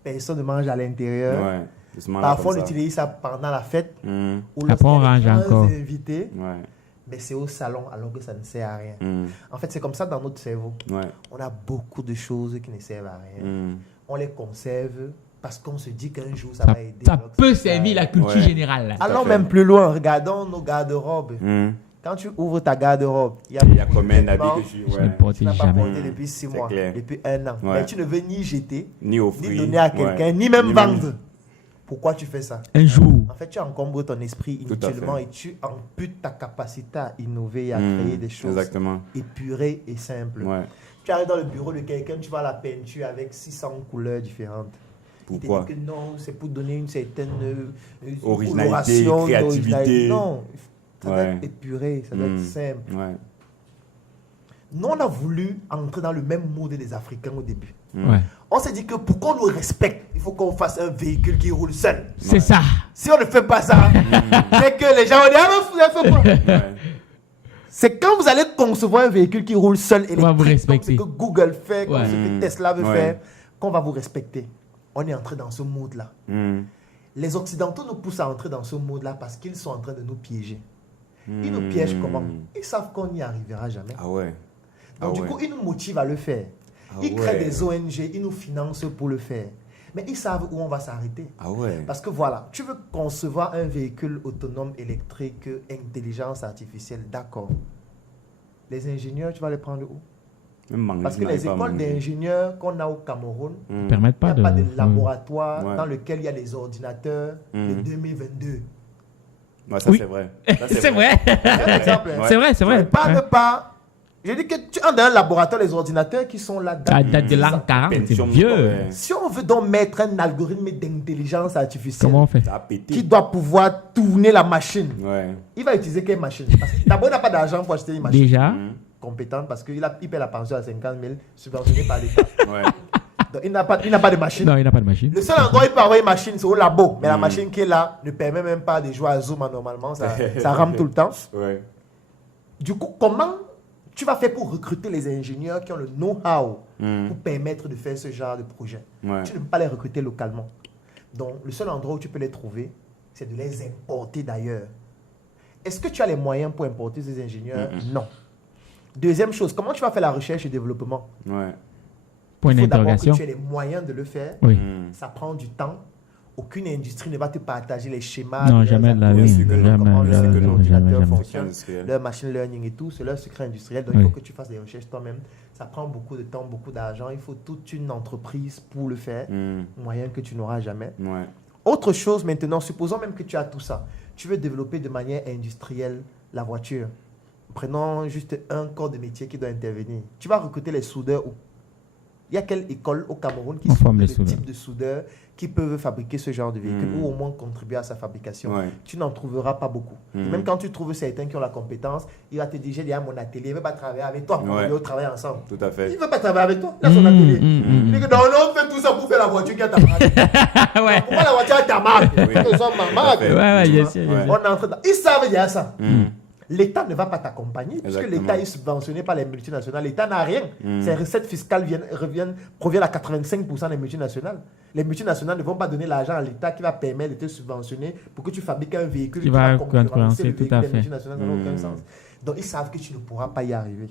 Personne ne mange à l'intérieur. Ouais. Doucement, là, Parfois, on comme ça. utilise ça pendant la fête. Mm. Ou Après, on lorsqu'il y a range des grands encore. invités. Ouais. Mais c'est au salon alors que ça ne sert à rien. Mm. En fait, c'est comme ça dans notre cerveau. Ouais. On a beaucoup de choses qui ne servent à rien. Mm. On les conserve parce qu'on se dit qu'un jour ça Ça, va aider. ça alors que peut ça sert à servir la rien. culture Ouais. générale. Allons fait. même plus loin, regardons nos garde-robes. Mm. Quand tu ouvres ta garde-robe, Il y a beaucoup combien de d'habits vêtements que tu... Je Ouais. ne porte tu n'as pas jamais. porté depuis 6 C'est mois, clair. depuis 1 an. Ouais. Mais tu ne veux ni jeter, Ni offrir. ni donner à quelqu'un, Ouais. ni même Ni vendre. Pourquoi tu fais ça? Un jour. En fait, tu encombres ton esprit Tout à inutilement fait. et tu amputes ta capacité à innover et à Mm. créer des choses Exactement. épurées et simples. Ouais. Tu arrives dans le bureau de quelqu'un, tu vois la peinture avec 600 couleurs différentes. Pourquoi? Il te dit que non, c'est pour donner une certaine Originalité, coloration, créativité. d'originalité. Non, ça doit Ouais. être épuré, ça doit Mm. être simple. Ouais. Nous, on a voulu entrer dans le même mode des Africains au début. Mm. Ouais. On s'est dit que pour qu'on nous respecte, il faut qu'on fasse un véhicule qui roule seul. C'est ça. Si on ne fait pas ça, c'est que les gens vont dire, ah, mais vous avez fait quoi? Ouais. C'est quand vous allez concevoir un véhicule qui roule seul électrique, va vous comme respecter. ce que Google fait, comme Ouais. ce que Tesla veut Ouais. faire, qu'on va vous respecter. On est entré dans ce mode-là. Mm. Les Occidentaux nous poussent à entrer dans ce mode-là parce qu'ils sont en train de nous piéger. Ils nous piègent comment? Ils savent qu'on n'y arrivera jamais. Ah ouais. Donc Ah du ouais. coup, ils nous motivent à le faire. Ah Ils créent ouais. des ONG, ils nous financent pour le faire. Mais ils savent où on va s'arrêter. Ah ouais. Parce que voilà, tu veux concevoir un véhicule autonome électrique, intelligence artificielle, d'accord. Les ingénieurs, tu vas les prendre où? Même manger, Parce que tu n'arrives les pas à écoles manger. d'ingénieurs qu'on a au Cameroun, Mm. Permettent il n'y pas a de. pas de laboratoire Ouais. dans lequel il y a les ordinateurs de 2022. Ouais, ça Oui. c'est vrai. Ça, C'est vrai. Un exemple, hein. C'est vrai, c'est vrai. Ne parle pas. Je dis que tu as dans un laboratoire les ordinateurs qui sont là. Ça date de l'an 40, c'est Pentium, vieux. ouais. Si on veut donc mettre un algorithme d'intelligence artificielle Comment on fait? Ça a pété. qui doit pouvoir tourner la machine, Ouais. il va utiliser quelle machine? Parce que d'abord, il n'a pas d'argent pour acheter une machine Déjà, compétente parce qu'il paie la pension à 50 000 subventionnée par l'État. Ouais. Donc, il n'a pas de machine. non, il n'a pas de machine. Le seul endroit où il peut avoir une machine, c'est au labo. Mais la machine qui est là ne permet même pas de jouer à Zoom normalement. Ça rame tout le temps. Ouais. Du coup, comment tu vas faire pour recruter les ingénieurs qui ont le know-how pour permettre de faire ce genre de projet? Ouais. Tu ne peux pas les recruter localement. Donc, le seul endroit où tu peux les trouver, c'est de les importer d'ailleurs. Est-ce que tu as les moyens pour importer ces ingénieurs? Non. Deuxième chose, comment tu vas faire la recherche et développement? Ouais. Point Il faut d'abord que d'interrogation. tu aies les moyens de le faire. Oui. Ça prend du temps. Aucune industrie ne va te partager les schémas. Non, de jamais leurs de la algorithmes, vie. de Jamais, comment jamais, leur jamais, ordinateur jamais. fonctionne, Industriel. leur machine learning et tout, c'est leur secret industriel. Donc, Oui. il faut que tu fasses des recherches toi-même. Ça prend beaucoup de temps, beaucoup d'argent. Il faut toute une entreprise pour le faire. Moyen que tu n'auras jamais. Ouais. Autre chose maintenant, supposons même que tu as tout ça. Tu veux développer de manière industrielle la voiture. Prenons juste un corps de métier qui doit intervenir. Tu vas recruter les soudeurs où? Il y a quelle école au Cameroun qui On forme sont les le soudeurs. type de soudeurs qui peuvent fabriquer ce genre de véhicule ou au moins contribuer à sa fabrication? Ouais. Tu n'en trouveras pas beaucoup. Et même quand tu trouves certains qui ont la compétence, il va te dire, j'ai déjà mon atelier, il ne veut pas travailler avec toi pour Ouais. aller travailler ensemble. Tout à Il fait. ne veut pas travailler avec toi, il a son atelier. Il dit que non, on fait tout ça pour faire la voiture qui a ta marque. Ouais. Pourquoi la voiture a ta marque? Oui. Que ça, ma marque. fait. Ouais, Tu bien vois? sûr, bien On est en train de... Ils savent qu'il y a ça. Mm. L'État ne va pas t'accompagner puisque Exactement. l'État est subventionné par les multinationales. L'État n'a rien. Ses recettes fiscales proviennent à 85% des multinationales. Les multinationales ne vont pas donner l'argent à l'État qui va permettre de te subventionner pour que tu fabriques un véhicule Qui va concurrencer concurrencer, le tout véhicule à des fait. multinationales. Ça n'a aucun sens. Donc ils savent que tu ne pourras pas y arriver.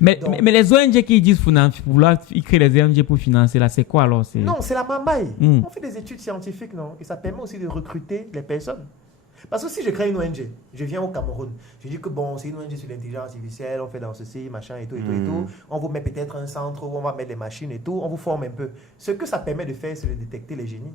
Mais, Donc- mais les ONG qui disent vouloir ils créent les ONG pour financer, là, c'est quoi alors? Non, c'est la mambaye. Mm. On fait des études scientifiques, non? Et ça permet aussi de recruter les personnes. Parce que si je crée une ONG, je viens au Cameroun, je dis que bon, c'est une ONG sur l'intelligence artificielle, on fait dans ceci, machin et tout, et tout, et tout. On vous met peut-être un centre où on va mettre les machines et tout, on vous forme un peu. Ce que ça permet de faire, c'est de détecter les génies.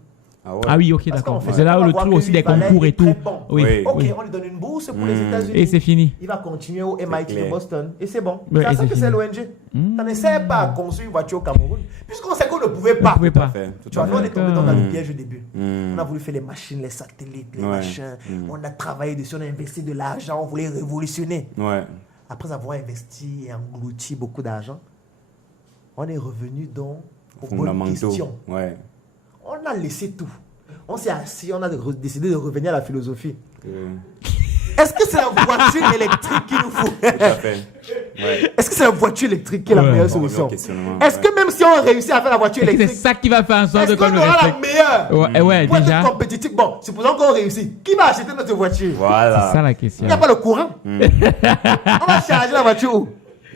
Ah ouais. Ah oui, ok, Parce d'accord. qu'en fait, C'est là on où va le voir truc que aussi des lui, Valais concours est et tout. très bon. Oui, Oui. Ok, oui. on lui donne une bourse pour les États-Unis. Et c'est fini. Il va continuer au MIT de clair. Boston. Et c'est bon. Ouais, c'est à et ça c'est que c'est fini. l'ONG. Ça ne sert pas à construire une voiture au Cameroun. Puisqu'on sait qu'on ne pouvait pas. On pouvait Tout à pas. fait. Tout Tu vois, à nous, on fait. est tombé dans le piège au début. Mm. On a voulu faire les machines, les satellites, les Ouais. machins. On a travaillé dessus, on a investi de l'argent, on voulait révolutionner. Ouais. Après avoir investi et englouti beaucoup d'argent, on est revenu donc aux bonnes Fondamentaux. questions. Ouais. On a laissé tout. On s'est assis, on a décidé de revenir à la philosophie. Est-ce que c'est la voiture électrique qu'il nous faut? Tout à fait. Ouais. Est-ce que c'est la voiture électrique qui est la Ouais. meilleure On revient au solution? questionnement, Est-ce ouais. que même si on réussit à faire la voiture Est-ce que c'est électrique, ça qui va faire en sorte est-ce qu'on qu'on nous aura la respecte? meilleure Ouais, pour déjà. être compétitif? Bon, supposons qu'on réussit. Qui va acheter notre voiture? C'est Voilà. ça la question. Il n'y a pas le courant. On va charger la voiture où?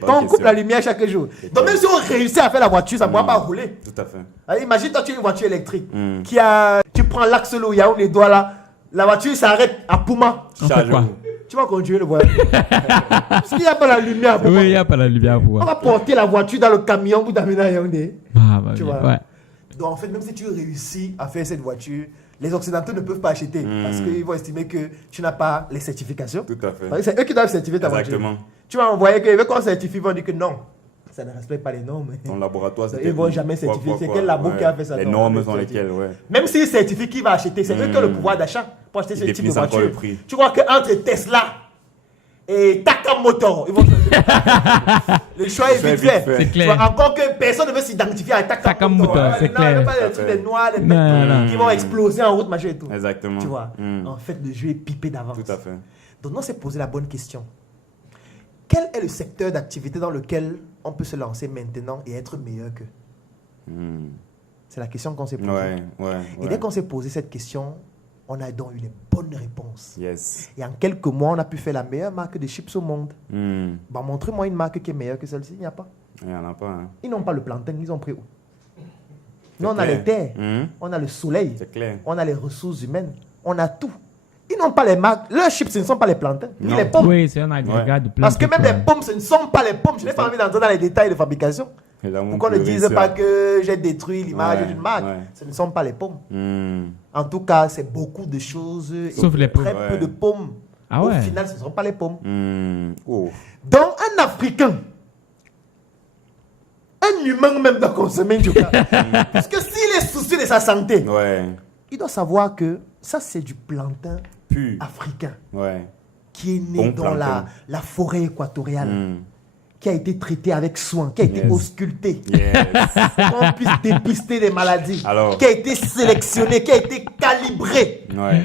Quand on coupe question. la lumière chaque jour. Donc même si on réussit à faire la voiture, ça ne pourra pas rouler. Tout à fait. Alors, imagine toi tu as une voiture électrique qui a, tu prends l'axe là où il y a où les doigts là, la voiture s'arrête à Pouma. On fait Charge quoi? Tu vas continuer le voyage. Parce qu'il n'y a pas la lumière à Pouma. Oui, il n'y a pas la lumière pour On voir. va porter la voiture dans le camion pour t'amener à Yaoundé. Ah, bah, Tu bien, vois. ouais. Donc en fait, même si tu réussis à faire cette voiture, les Occidentaux ne peuvent pas acheter parce qu'ils vont estimer que tu n'as pas les certifications. Tout à fait. Parce que c'est eux qui doivent certifier ta Exactement. voiture. Tu vas envoyer qu'ils veulent qu'on certifie, ils vont dire que non, ça ne respecte pas les normes. Ton laboratoire, Ils c'était vont où? jamais Quoi, certifier. quoi, C'est quoi. quel labo Ouais. qui a fait ça? Les Non, normes on sont peut lesquelles, certifier. ouais. Même s'ils certifient, qui va acheter? C'est eux qui ont le pouvoir d'achat pour acheter ce Ils type de définissent encore voiture. le prix. Tu crois qu'entre Tesla et Takamoto, ils vont le choix est choix est vite vite fait. fait. C'est Tu clair. vois, encore que personne ne veut s'identifier à Takamoto. Takamoto, c'est Non, clair. il n'y a pas Tout à des trucs fait. des noirs, des Non, non. mecs qui vont exploser en route, machin et tout. Exactement. Tu vois, Mm. en fait, le jeu est pipé d'avance. Tout à fait. Donc, on s'est posé la bonne question. Quel est le secteur d'activité dans lequel on peut se lancer maintenant et être meilleur qu'eux? Mm. C'est la question qu'on s'est posée. Ouais. Et dès qu'on s'est posé cette question, on a donc eu les bonnes réponses. Yes. Et en quelques mois, on a pu faire la meilleure marque de chips au monde. Mm. Bah, montrez-moi une marque qui est meilleure que celle-ci. Il n'y a pas. Il n'y en a pas, hein. Ils n'ont pas le plantain, ils ont pris où? Nous, on a clair. les terres, Mm. on a le soleil, C'est clair. on a les ressources humaines, on a tout. Ils n'ont pas les marques. Leurs chips, ce ne sont pas les plantains, ni Non. les pommes. Oui, c'est un agrégat de plein Parce de que trucs, même les ouais. pommes, ce ne sont pas les pommes. Je n'ai pas envie d'entrer dans les détails de fabrication. Et là, mon Pour qu'on ne pleurer, dise ça. pas que j'ai détruit l'image Ouais, d'une marque. ouais. Ce ne sont pas les pommes. Mm. En tout cas, c'est beaucoup de choses. et Sauf les pommes. Très peu Ouais. de pommes. Ah Au ouais. final, ce ne sont pas les pommes. Mm. Oh. Donc, un Africain, un humain même doit consommer du cas. Parce que s'il est soucieux de sa santé, Ouais. il doit savoir que ça, c'est du plantain Pu. africain Ouais. qui est né Bon dans plantain. la forêt équatoriale, Mm. qui a été traité avec soin, qui a été Yes. ausculté, Yes. pour qu'on puisse dépister des maladies, Alors. qui a été sélectionné, qui a été calibré, Ouais.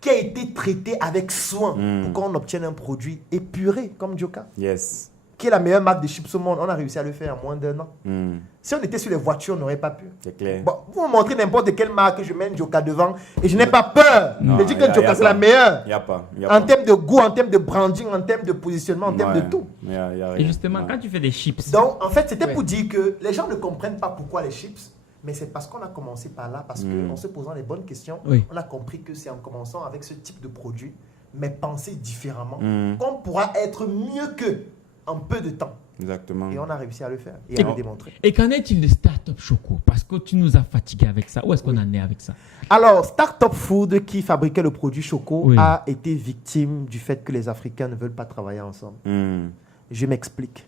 qui a été traité avec soin Mm. pour qu'on obtienne un produit épuré comme Joka, Yes. qui est la meilleure marque de chips au monde. On a réussi à le faire en moins d'1 an. Mm. Si on était sur les voitures, on n'aurait pas pu. C'est clair. Bon, vous me montrez n'importe quelle marque, je mène Joka devant et je n'ai pas peur Non, de dire y a- que Joka y a c'est la pas. meilleure. Il n'y a pas. Y a En pas. termes de goût, en termes de branding, en termes de positionnement, en termes de Ouais. tout. Y a Et rien. justement, Ouais. quand tu fais des chips, Donc, en fait, c'était Ouais. pour dire que les gens ne comprennent pas pourquoi les chips, mais c'est parce qu'on a commencé par là, parce Mm. qu'en se posant les bonnes questions, Oui. on a compris que c'est en commençant avec ce type de produit, mais penser différemment, Mm. qu'on pourra être mieux qu'eux en peu de temps. Exactement. Et on a réussi à le faire et Et à le bon. démontrer. et qu'en est-il de Startup Choco? Parce que tu nous as fatigués avec ça. Où est-ce qu'on en est avec ça? Alors, Startup Food, qui fabriquait le produit Choco, Oui. a été victime du fait que les Africains ne veulent pas travailler ensemble. Mm. Je m'explique.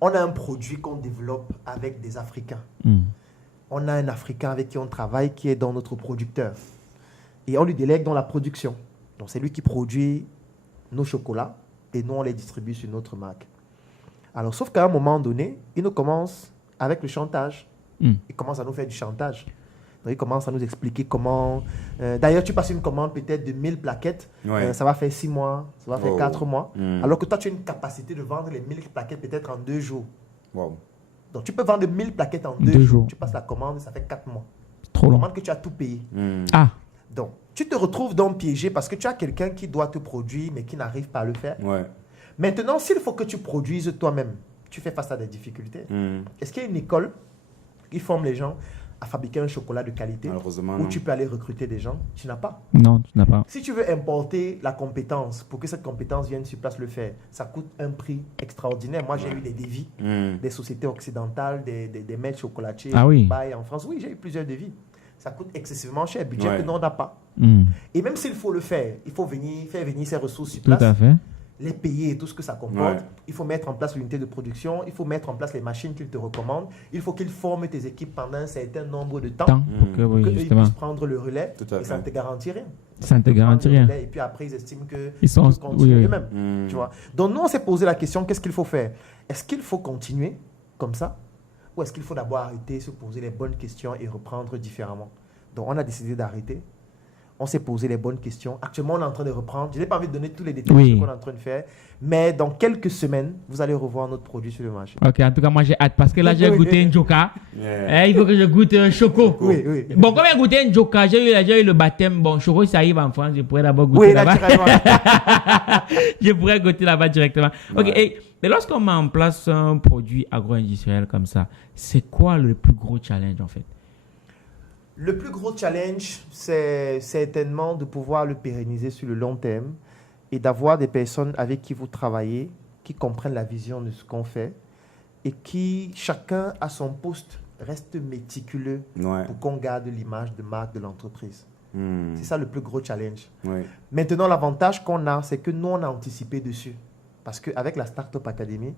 On a un produit qu'on développe avec des Africains. Hmm. On a un Africain avec qui on travaille qui est dans notre producteur. Et on lui délègue dans la production. Donc, c'est lui qui produit nos chocolats et nous, on les distribue sur notre marque. Alors, sauf qu'à un moment donné, il nous commence avec le chantage. Hmm. Il commence à nous faire du chantage. Donc, il commence à nous expliquer comment... D'ailleurs, tu passes une commande peut-être de 1000 plaquettes. Ouais. Ça va faire 6 mois, ça va faire Oh. 4 mois. Mm. Alors que toi, tu as une capacité de vendre les 1000 plaquettes peut-être en 2 jours. Wow. Donc, tu peux vendre 1000 plaquettes en 2 2 jours. jours. Tu passes la commande, ça fait 4 mois. Trop long. Commande que tu as tout payé. Mm. Ah, Donc, tu te retrouves donc piégé parce que tu as quelqu'un qui doit te produire mais qui n'arrive pas à le faire. Ouais. Maintenant, s'il faut que tu produises toi-même, tu fais face à des difficultés. Mm. Est-ce qu'il y a une école qui forme les gens à fabriquer un chocolat de qualité Malheureusement, où non. tu peux aller recruter des gens? Tu n'as pas. non, tu n'as pas. Si tu veux importer la compétence pour que cette compétence vienne sur place le faire, ça coûte un prix extraordinaire. Moi, j'ai eu des devis Mm. des sociétés occidentales, des maîtres chocolatiers Ah oui. Dubaï, en France. Oui, j'ai eu plusieurs devis. Ça coûte excessivement cher, budget Ouais. que nous, on n'a pas. Hmm. Et même s'il faut le faire, il faut faire venir ces ressources sur Tout place, à fait. les payer et tout ce que ça comporte. Ouais. Il faut mettre en place l'unité de production, il faut mettre en place les machines qu'ils te recommandent, il faut qu'ils forment tes équipes pendant un certain nombre de temps, Temps pour que, pour oui, qu'ils justement, puissent prendre le relais, Tout à et ça ne fait. te garantit rien. ça ne te Prendre garantit le rien. relais, Et puis après, ils estiment que Ils sont... tout continue oui, oui. eux-mêmes. Mm. Tu vois. Donc nous, on s'est posé la question, qu'est-ce qu'il faut faire? Est-ce qu'il faut continuer comme ça? Ou est-ce qu'il faut d'abord arrêter, se poser les bonnes questions et reprendre différemment? Donc on a décidé d'arrêter. On s'est posé les bonnes questions. Actuellement, on est en train de reprendre. Je n'ai pas envie de donner tous les détails Oui. de ce qu'on est en train de faire. Mais dans quelques semaines, vous allez revoir notre produit sur le marché. Ok, en tout cas, moi j'ai hâte parce que là j'ai Oui, goûté oui. un Joka. Yeah. Il faut que je goûte un Choco. Oui, oui. Bon, comme j'ai goûté un Joka, j'ai eu le baptême. Bon, Choco, ça arrive en France, je pourrais d'abord goûter Oui, là-bas. naturellement. Je pourrais goûter là-bas directement. Ok, Ouais. mais lorsqu'on met en place un produit agro-industriel comme ça, c'est quoi le plus gros challenge en fait? Le plus gros challenge, c'est certainement de pouvoir le pérenniser sur le long terme et d'avoir des personnes avec qui vous travaillez, qui comprennent la vision de ce qu'on fait et qui, chacun à son poste, reste méticuleux Ouais. pour qu'on garde l'image de marque de l'entreprise. Hmm. C'est ça le plus gros challenge. Ouais. Maintenant, l'avantage qu'on a, c'est que nous, on a anticipé dessus. Parce qu'avec la Startup Academy,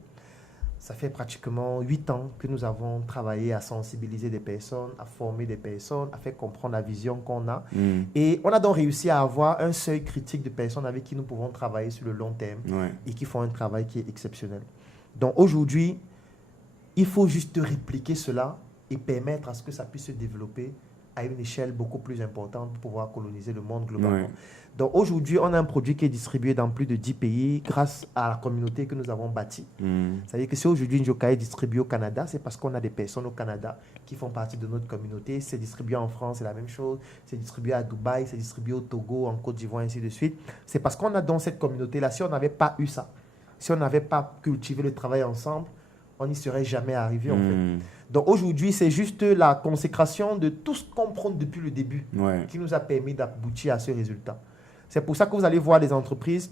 ça fait pratiquement 8 ans que nous avons travaillé à sensibiliser des personnes, à former des personnes, à faire comprendre la vision qu'on a. Hmm. Et on a donc réussi à avoir un seuil critique de personnes avec qui nous pouvons travailler sur le long terme Ouais. et qui font un travail qui est exceptionnel. Donc aujourd'hui, il faut juste répliquer cela et permettre à ce que ça puisse se développer à une échelle beaucoup plus importante pour pouvoir coloniser le monde globalement. Ouais. Donc aujourd'hui, on a un produit qui est distribué dans plus de 10 pays grâce à la communauté que nous avons bâtie. Hmm. C'est-à-dire que si aujourd'hui Njoka est distribué au Canada, c'est parce qu'on a des personnes au Canada qui font partie de notre communauté. C'est distribué en France, c'est la même chose. C'est distribué à Dubaï, c'est distribué au Togo, en Côte d'Ivoire, ainsi de suite. C'est parce qu'on a dans cette communauté-là, si on n'avait pas eu ça, si on n'avait pas cultivé le travail ensemble, on n'y serait jamais arrivé en fait. Hmm. Donc aujourd'hui, c'est juste la consécration de tout ce qu'on prône depuis le début Ouais. qui nous a permis d'aboutir à ce résultat. C'est pour ça que vous allez voir des entreprises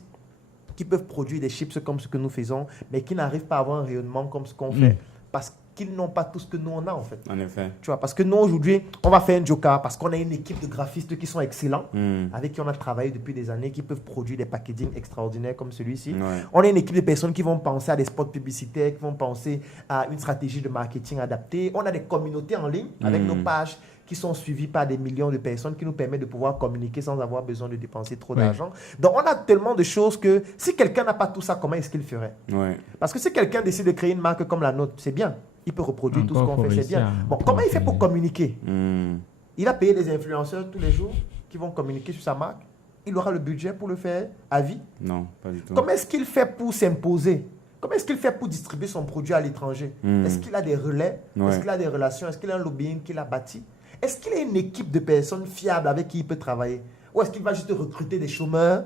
qui peuvent produire des chips comme ce que nous faisons, mais qui n'arrivent pas à avoir un rayonnement comme ce qu'on fait, parce qu'ils n'ont pas tout ce que nous on a en fait. En effet. Tu vois, parce que nous aujourd'hui, on va faire un Joka, parce qu'on a une équipe de graphistes qui sont excellents, Hmm. avec qui on a travaillé depuis des années, qui peuvent produire des packaging extraordinaires comme celui-ci. Ouais. On a une équipe de personnes qui vont penser à des spots publicitaires, qui vont penser à une stratégie de marketing adaptée. On a des communautés en ligne avec nos pages qui sont suivies par des millions de personnes qui nous permettent de pouvoir communiquer sans avoir besoin de dépenser trop Ouais. d'argent. Donc, on a tellement de choses que si quelqu'un n'a pas tout ça, comment est-ce qu'il ferait? Ouais. Parce que si quelqu'un décide de créer une marque comme la nôtre, c'est bien. Il peut reproduire tout ce Encore qu'on fait, faut c'est bien. réussir à Bon, comment il fait pour pouvoir communiquer? Hmm. Il a payé des influenceurs tous les jours qui vont communiquer sur sa marque. Il aura le budget pour le faire à vie. Non, pas du tout. Comment est-ce qu'il fait pour s'imposer? Comment est-ce qu'il fait pour distribuer son produit à l'étranger? Est-ce qu'il a des relais? Ouais. Est-ce qu'il a des relations? Est-ce qu'il a un lobbying qu'il a bâti? Est-ce qu'il a une équipe de personnes fiables avec qui il peut travailler? Ou est-ce qu'il va juste recruter des chômeurs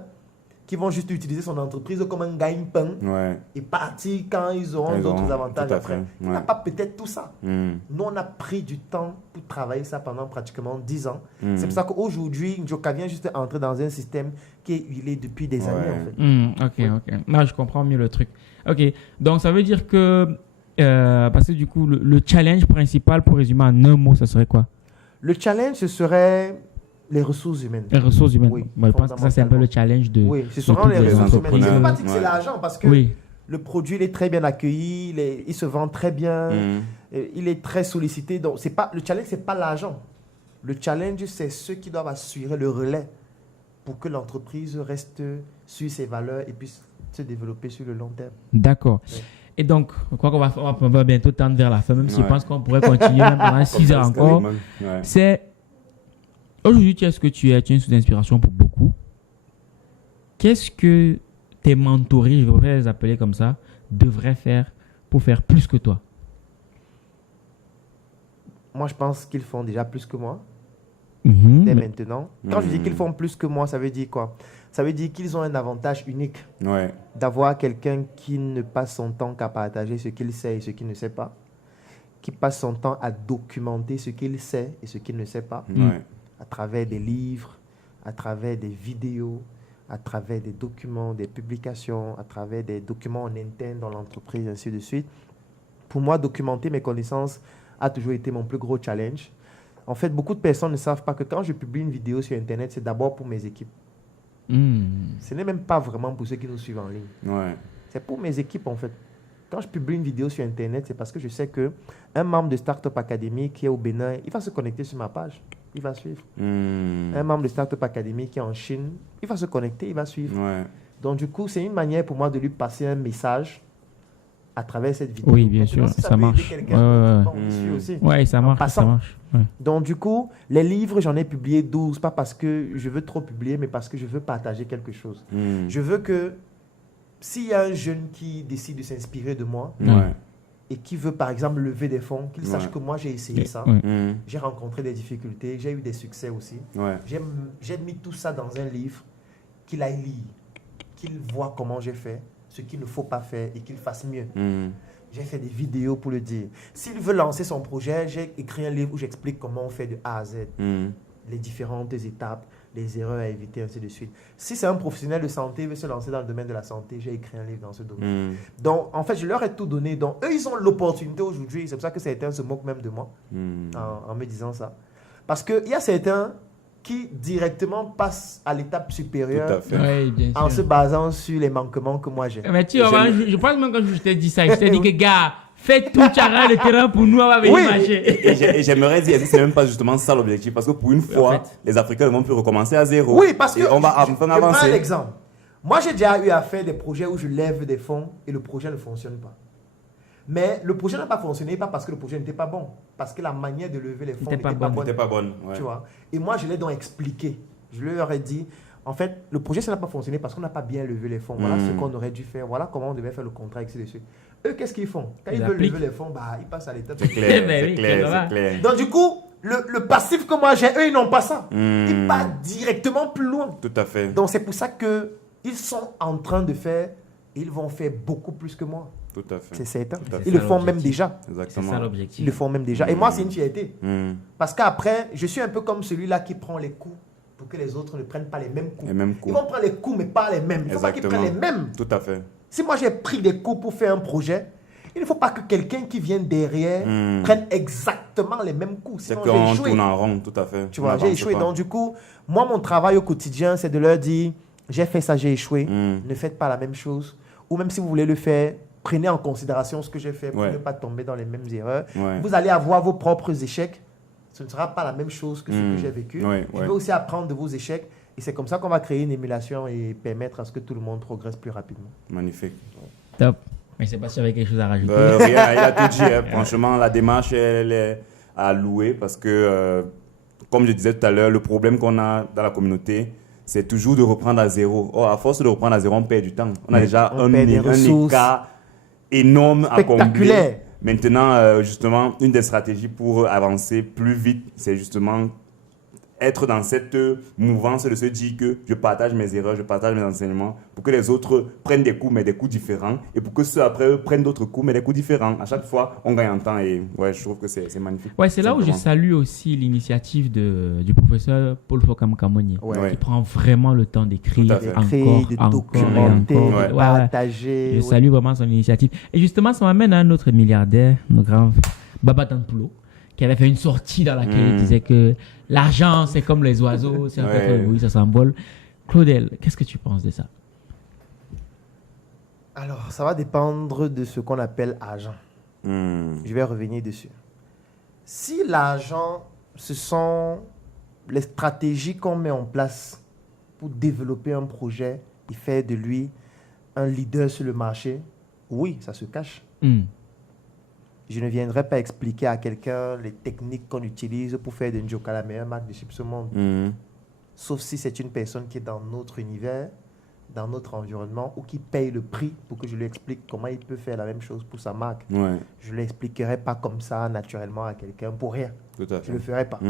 qui vont juste utiliser son entreprise comme un gagne-pain Ouais. et partir quand ils auront Quand ils d'autres auront, avantages tout à après? fait, Il n'a ouais. pas peut-être tout ça. Hmm. Nous, on a pris du temps pour travailler ça pendant pratiquement 10 ans. C'est pour ça qu'aujourd'hui, Njoka vient juste entrer dans un système qui est huilé depuis des années, en fait. Ok. Non, je comprends mieux le truc. Ok, donc ça veut dire que, parce que du coup, le challenge principal, pour résumer en un mot, ça serait quoi? Le challenge, ce serait les ressources humaines. Les ressources humaines. Oui, Moi, je pense que ça, c'est un peu le challenge de. Oui, ce de seront tous les les ressources humaines. Je ne entrepreneurs. peux pas dire que c'est Ouais. l'argent parce que Oui. le produit il est très bien accueilli, il se vend très bien, Hmm. il est très sollicité. Donc, c'est pas, le challenge, ce n'est pas l'argent. Le challenge, c'est ceux qui doivent assurer le relais pour que l'entreprise reste sur ses valeurs et puisse se développer sur le long terme. D'accord. Oui. Et donc, je crois on va bientôt tendre vers la fin, même si je Ouais. pense qu'on pourrait continuer même pendant 6 heures encore. Ouais. C'est. Aujourd'hui, tu es ce que tu es une source d'inspiration pour beaucoup. Qu'est-ce que tes mentorés, je vais les appeler comme ça, devraient faire pour faire plus que toi? Moi, je pense qu'ils font déjà plus que moi, Mhm. dès maintenant. Quand je dis Mhm. qu'ils font plus que moi, ça veut dire quoi? Ça veut dire qu'ils ont un avantage unique Ouais. d'avoir quelqu'un qui ne passe son temps qu'à partager ce qu'il sait et ce qu'il ne sait pas, qui passe son temps à documenter ce qu'il sait et ce qu'il ne sait pas, Ouais. à travers des livres, à travers des vidéos, à travers des documents, des publications, à travers des documents en interne dans l'entreprise, ainsi de suite. Pour moi, documenter mes connaissances a toujours été mon plus gros challenge. En fait, beaucoup de personnes ne savent pas que quand je publie une vidéo sur Internet, c'est d'abord pour mes équipes. Ce n'est même pas vraiment pour ceux qui nous suivent en ligne. Ouais. C'est pour mes équipes, en fait. Quand je publie une vidéo sur Internet, c'est parce que je sais qu'un membre de Startup Academy qui est au Bénin, il va se connecter sur ma page. Il va suivre. Hmm. Un membre de Startup Academy qui est en Chine, il va se connecter, il va suivre. Ouais. Donc, du coup, c'est une manière pour moi de lui passer un message à travers cette vidéo. Oui, bien Maintenant, sûr, si ça peut aider marche. quelqu'un Ouais, d'autre, on y suit aussi. Ouais, ça En marche, ça passant. marche. Ouais. Donc, du coup, les livres, j'en ai publié 12, pas parce que je veux trop publier, mais parce que je veux partager quelque chose. Je veux que s'il y a un jeune qui décide de s'inspirer de moi Ouais. et qui veut, par exemple, lever des fonds, qu'il sache Ouais. que moi, j'ai essayé ça. Ouais. J'ai rencontré des difficultés, j'ai eu des succès aussi. Ouais. J'ai mis tout ça dans un livre, qu'il aille lire, qu'il voit comment j'ai fait, ce qu'il ne faut pas faire et qu'il fasse mieux. J'ai fait des vidéos pour le dire. S'il veut lancer son projet, j'ai écrit un livre où j'explique comment on fait de A à Z. Les différentes étapes, les erreurs à éviter, ainsi de suite. Si c'est un professionnel de santé, il veut se lancer dans le domaine de la santé, j'ai écrit un livre dans ce domaine. Donc, en fait, je leur ai tout donné. Donc, eux, ils ont l'opportunité aujourd'hui. C'est pour ça que certains se moquent même de moi en me disant ça. Parce qu'il y a certains qui directement passent à l'étape Tout supérieure à fait. Ouais, bien en sûr. se basant sur les manquements que moi j'ai. Mais tu vois, je pense même quand je t'ai dit ça, je t'ai dit que gars, fais tout, tu as le terrain pour nous, on va venir Oui. marcher. Et j'aimerais dire, c'est même pas justement ça l'objectif, parce que pour une fois, En fait. les Africains ne vont plus recommencer à zéro. Oui, parce que Et on va enfin je prends un avancer. exemple. Moi, j'ai déjà eu à faire des projets où je lève des fonds et le projet ne fonctionne pas. Mais le projet n'a pas fonctionné, pas parce que le projet n'était pas bon, parce que la manière de lever les fonds N'était n'était pas pas bonne. bonne. C'était pas bonne. Ouais. Tu vois. Et moi, je l'ai donc expliqué. Je leur ai dit, en fait, le projet, ça n'a pas fonctionné parce qu'on n'a pas bien levé les fonds. Voilà ce qu'on aurait dû faire. Voilà comment on devait faire le contrat, etc. Eux, qu'est-ce qu'ils font? Quand Ils ils veulent appliquent. lever les fonds, bah, ils passent à l'étape. C'est clair, Ben c'est oui, clair, clairement. c'est clair. Donc, du coup, le passif que moi j'ai, eux, ils n'ont pas ça. Ils Hmm. partent directement plus loin. Tout à fait. Donc, c'est pour ça qu'ils sont en train de faire, ils vont faire beaucoup plus que moi. Tout à fait. C'est certain. Tout à fait. Ils le ça font même l'objectif. déjà. C'est Exactement. ça Ils l'objectif. le font même déjà. Et moi, c'est une fierté. Parce qu'après, je suis un peu comme celui-là qui prend les coups pour que les autres ne prennent pas les mêmes coups. Les mêmes Ils coups. vont prendre les coups, mais pas les mêmes. Il ne faut pas qu'ils prennent les mêmes. Tout à fait. Si moi, j'ai pris des coups pour faire un projet, il ne faut pas que quelqu'un qui vient derrière prenne exactement les mêmes coups. C'est Sinon, j'ai qu'on échoué. tourne en rond, tout à fait. Tu On vois, j'ai n'avance échoué. pas. Donc, du coup, moi, mon travail au quotidien, c'est de leur dire, j'ai fait ça, j'ai échoué. Ne faites pas la même chose. Ou même si vous voulez le faire, prenez en considération ce que j'ai fait pour Ouais. ne pas tomber dans les mêmes erreurs. Ouais. Vous allez avoir vos propres échecs. Ce ne sera pas la même chose que ce que j'ai vécu. Ouais, Je ouais. vais aussi apprendre de vos échecs. Et c'est comme ça qu'on va créer une émulation et permettre à ce que tout le monde progresse plus rapidement. Magnifique. Top. Mais c'est pas si j'avais quelque chose à rajouter. Rien, il a tout dit. Hein. Franchement, la démarche, elle est à louer parce que, comme je disais tout à l'heure, le problème qu'on a dans la communauté, c'est toujours de reprendre à zéro. Oh, à force de reprendre à zéro, on perd du temps. On a déjà On perd des un ressources. écart énorme à combler. Spectaculaire. Maintenant, justement, une des stratégies pour avancer plus vite, c'est justement être dans cette mouvance de se dire que je partage mes erreurs, je partage mes enseignements pour que les autres prennent des coups, mais des coups différents, et pour que ceux après eux prennent d'autres coups, mais des coups différents. À chaque fois, on gagne en temps et ouais, je trouve que c'est magnifique. Ouais, c'est là où je Simplement. salue aussi l'initiative du professeur Paul Fokam Kamoni, Ouais. qui prend vraiment le temps d'écrire Tout à fait. D'écrire, de encore documenter, et encore. Ouais. de Ouais, ouais. partager. Je ouais. salue vraiment son initiative. Et justement, ça m'amène à un autre milliardaire, notre grand Baba Tanpulo, qui avait fait une sortie dans laquelle il disait que l'argent, c'est comme les oiseaux, c'est un Ouais. peu oui, ça s'envole. Claudel, qu'est-ce que tu penses de ça? Alors, ça va dépendre de ce qu'on appelle argent. Je vais revenir dessus. Si l'argent, ce sont les stratégies qu'on met en place pour développer un projet et faire de lui un leader sur le marché, oui, ça se cache. Je ne viendrai pas expliquer à quelqu'un les techniques qu'on utilise pour faire de Njoka la meilleure marque de chips au monde. Sauf si c'est une personne qui est dans notre univers, dans notre environnement, ou qui paye le prix pour que je lui explique comment il peut faire la même chose pour sa marque. Ouais, Je ne l'expliquerai pas comme ça, naturellement, à quelqu'un pour rien. tout à Je ne fait. le ferai pas.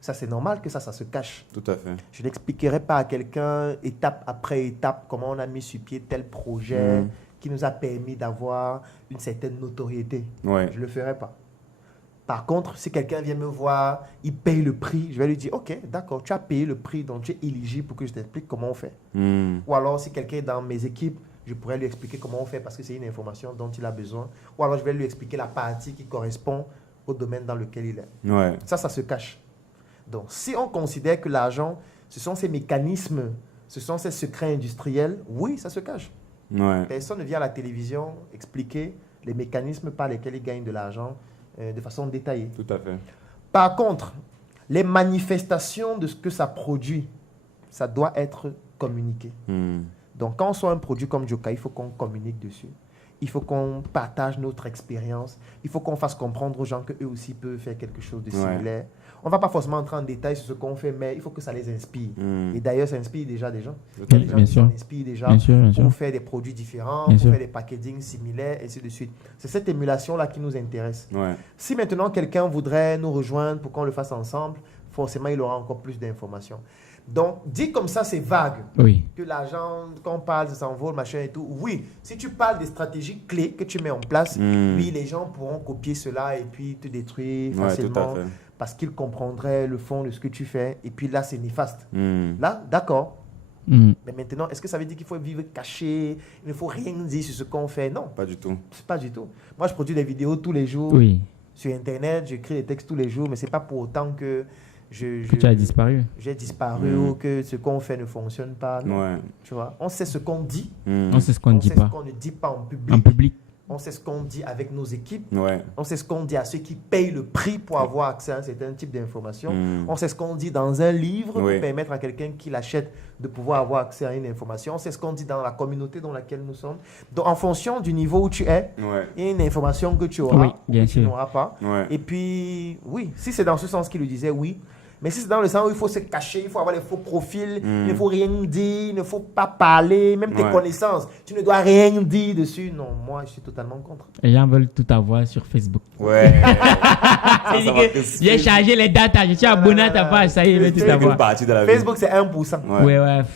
Ça, c'est normal que ça se cache. Tout à fait. Je n'expliquerai pas à quelqu'un, étape après étape, comment on a mis sur pied tel projet qui nous a permis d'avoir une certaine notoriété. Ouais. Je ne le ferai pas. Par contre, si quelqu'un vient me voir, il paye le prix, je vais lui dire, ok, d'accord, tu as payé le prix, donc tu es éligible pour que je t'explique comment on fait. Ou alors, si quelqu'un est dans mes équipes, je pourrais lui expliquer comment on fait parce que c'est une information dont il a besoin. Ou alors, je vais lui expliquer la partie qui correspond au domaine dans lequel il est. Ouais. Ça se cache. Donc, si on considère que l'argent, ce sont ces mécanismes, ce sont ces secrets industriels, oui, ça se cache. Ouais. Personne ne vient à la télévision expliquer les mécanismes par lesquels ils gagnent de l'argent de façon détaillée. Tout à fait. Par contre, les manifestations de ce que ça produit, ça doit être communiqué. Donc, quand on soit un produit comme Joka, il faut qu'on communique dessus. Il faut qu'on partage notre expérience. Il faut qu'on fasse comprendre aux gens qu'eux aussi peuvent faire quelque chose de similaire. On ne va pas forcément entrer en détail sur ce qu'on fait, mais il faut que ça les inspire. Et d'ailleurs, ça inspire déjà des gens. Il y a des gens qui s'en inspirent déjà pour faire des produits différents, pour faire des packaging similaires, et ainsi de suite. C'est cette émulation-là qui nous intéresse. Si maintenant quelqu'un voudrait nous rejoindre pour qu'on le fasse ensemble, forcément, il aura encore plus d'informations. Donc, dit comme ça, c'est vague. Que l'argent, quand on parle, ça s'envole, machin et tout. Oui, si tu parles des stratégies clés que tu mets en place, oui, les gens pourront copier cela et puis te détruire facilement parce qu'ils comprendraient le fond de ce que tu fais. Et puis là, c'est néfaste. Là, d'accord. Mais maintenant, est-ce que ça veut dire qu'il faut vivre caché? Il ne faut rien dire sur ce qu'on fait? Non. Pas du tout. Pas du tout. Moi, je produis des vidéos tous les jours sur Internet. J'écris des textes tous les jours, mais ce n'est pas pour autant que tu as disparu. J'ai disparu ou que ce qu'on fait ne fonctionne pas. Non. Tu vois, on sait ce qu'on dit. On sait ce qu'on ne dit pas. On sait ce qu'on ne dit pas en public. On sait ce qu'on dit avec nos équipes. On sait ce qu'on dit à ceux qui payent le prix pour avoir accès à un certain type d'information. On sait ce qu'on dit dans un livre pour permettre à quelqu'un qui l'achète de pouvoir avoir accès à une information. On sait ce qu'on dit dans la communauté dans laquelle nous sommes. Donc, en fonction du niveau où tu es, il y a une information que tu auras ou que tu n'auras pas. Et puis, oui, si c'est dans ce sens qu'il le disait, oui. Mais si c'est dans le sens où il faut se cacher, il faut avoir les faux profils, il ne faut rien dire, il ne faut pas parler, même tes connaissances, tu ne dois rien dire dessus. Non, moi, je suis totalement contre. Les gens veulent tout avoir sur Facebook. J'ai chargé les datas, je suis abonné à ta page, ça y est, il veut tout avoir. Facebook, c'est 1%.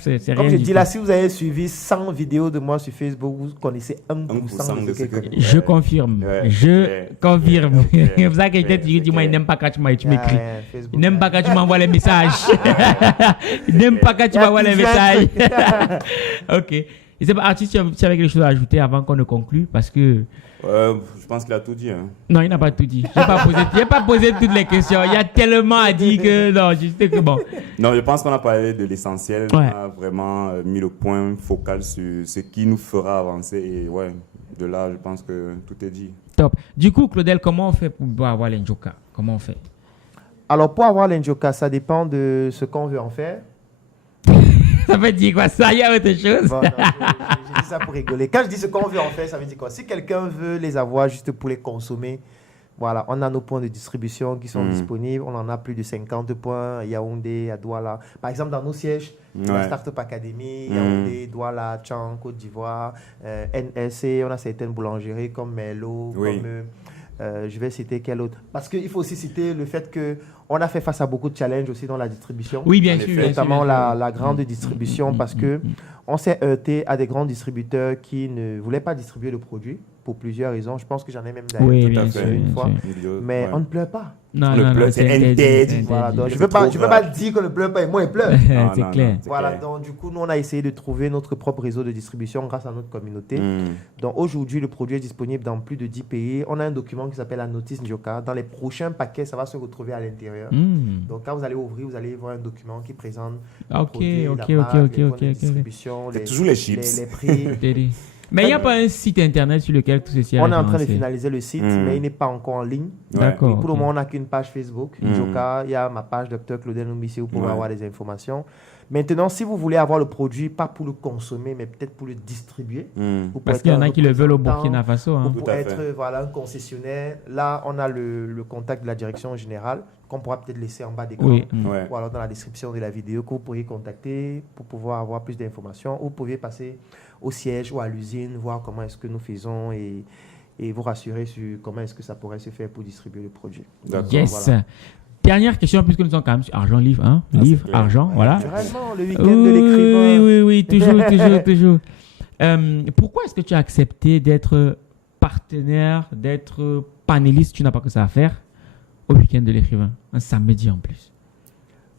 C'est rien. Comme je dis là, si vous avez suivi 100 vidéos de moi sur Facebook, vous connaissez 1% de ce que je confirme. Je confirme. C'est pour ça que je dis, moi, il n'aime pas quand tu m'écris. Il n'aime pas quand tu m'envoies les messages. Il n'aime pas quand tu m'envoies les messages. Ok. Et c'est pas, Artiste, tu avais quelque chose à ajouter avant qu'on ne conclue parce que. Je pense qu'il a tout dit. Hein. Non, il n'a pas tout dit. Je n'ai pas posé toutes les questions. Il y a tellement à dire que. Non, juste que bon. Non, je pense qu'on a parlé de l'essentiel. On a vraiment mis le point focal sur ce qui nous fera avancer. Et de là, je pense que tout est dit. Top. Du coup, Claudel, comment on fait pour avoir l'Njoka? Comment on fait? Alors, pour avoir l'Njoka, ça dépend de ce qu'on veut en faire. Ça veut dire quoi ça? Il y a autre chose? Bon, non, je dis ça pour rigoler. Quand je dis ce qu'on veut en faire, ça veut dire quoi? Si quelqu'un veut les avoir juste pour les consommer, voilà, on a nos points de distribution qui sont disponibles. On en a plus de 50 points à Yaoundé, à Douala. Par exemple, dans nos sièges, la Startup Academy, Yaoundé, Douala, Tchang, Côte d'Ivoire, NSC, on a certaines boulangeries comme Melo, comme... je vais citer quel autre? Parce qu'il faut aussi citer le fait qu'on a fait face à beaucoup de challenges aussi dans la distribution. Oui, bien sûr. Notamment la grande distribution parce qu'on s'est heurté à des grands distributeurs qui ne voulaient pas distribuer le produit pour plusieurs raisons. Je pense que j'en ai même d'ailleurs une fois. Mais on ne pleure pas. Non, c'est interdit. Voilà, donc je ne veux pas dire qu'on ne pleure pas et moi, il pleure. C'est clair. Voilà, donc du coup, nous, on a essayé de trouver notre propre réseau de distribution grâce à notre communauté. Donc aujourd'hui, le produit est disponible dans plus de 10 pays. On a un document qui s'appelle la notice Njoka. Dans les prochains paquets, ça va se retrouver à l'intérieur. Donc quand vous allez ouvrir, vous allez voir un document qui présente le produit, la marque, les points de distribution, toujours les chips. Les prix. Mais il n'y a pas un site internet sur lequel tout ceci est On est en train de finaliser le site, mais il n'est pas encore en ligne. D'accord. Pour le moment, on n'a qu'une page Facebook, Njoka. Il y a ma page Dr Claudel Numbissi où vous pouvez avoir des informations. Maintenant, si vous voulez avoir le produit, pas pour le consommer, mais peut-être pour le distribuer. Parce qu'il y en a qui le veulent au Burkina Faso. Ou pour être un concessionnaire. Là, on a le contact de la direction générale qu'on pourra peut-être laisser en bas d'écran. Ou alors dans la description de la vidéo que vous pourriez contacter pour pouvoir avoir plus d'informations. Ou vous pouvez passer au siège ou à l'usine, voir comment est-ce que nous faisons et vous rassurer sur comment est-ce que ça pourrait se faire pour distribuer le produit. Yes. Voilà. Dernière question, puisque nous sommes quand même sur argent, livre, hein? Livre, argent, voilà. Naturellement, le week-end de l'écrivain. Oui, toujours. Pourquoi est-ce que tu as accepté d'être partenaire, d'être panéliste, tu n'as pas que ça à faire, au week-end de l'écrivain, un samedi en plus?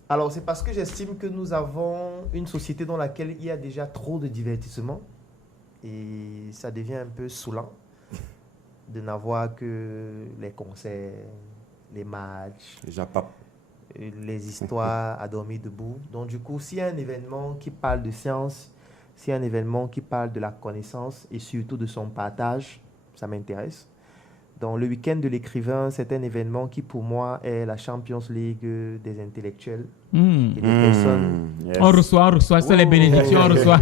Alors, c'est parce que j'estime que nous avons une société dans laquelle il y a déjà trop de divertissement et ça devient un peu saoulant de n'avoir que les concerts, les matchs, les histoires à dormir debout. Donc, du coup, s'il y a un événement qui parle de science, s'il y a un événement qui parle de la connaissance et surtout de son partage, ça m'intéresse. Donc, le week-end de l'écrivain, c'est un événement qui, pour moi, est la Champions League des intellectuels et des personnes. On reçoit, c'est les bénédictions, on reçoit.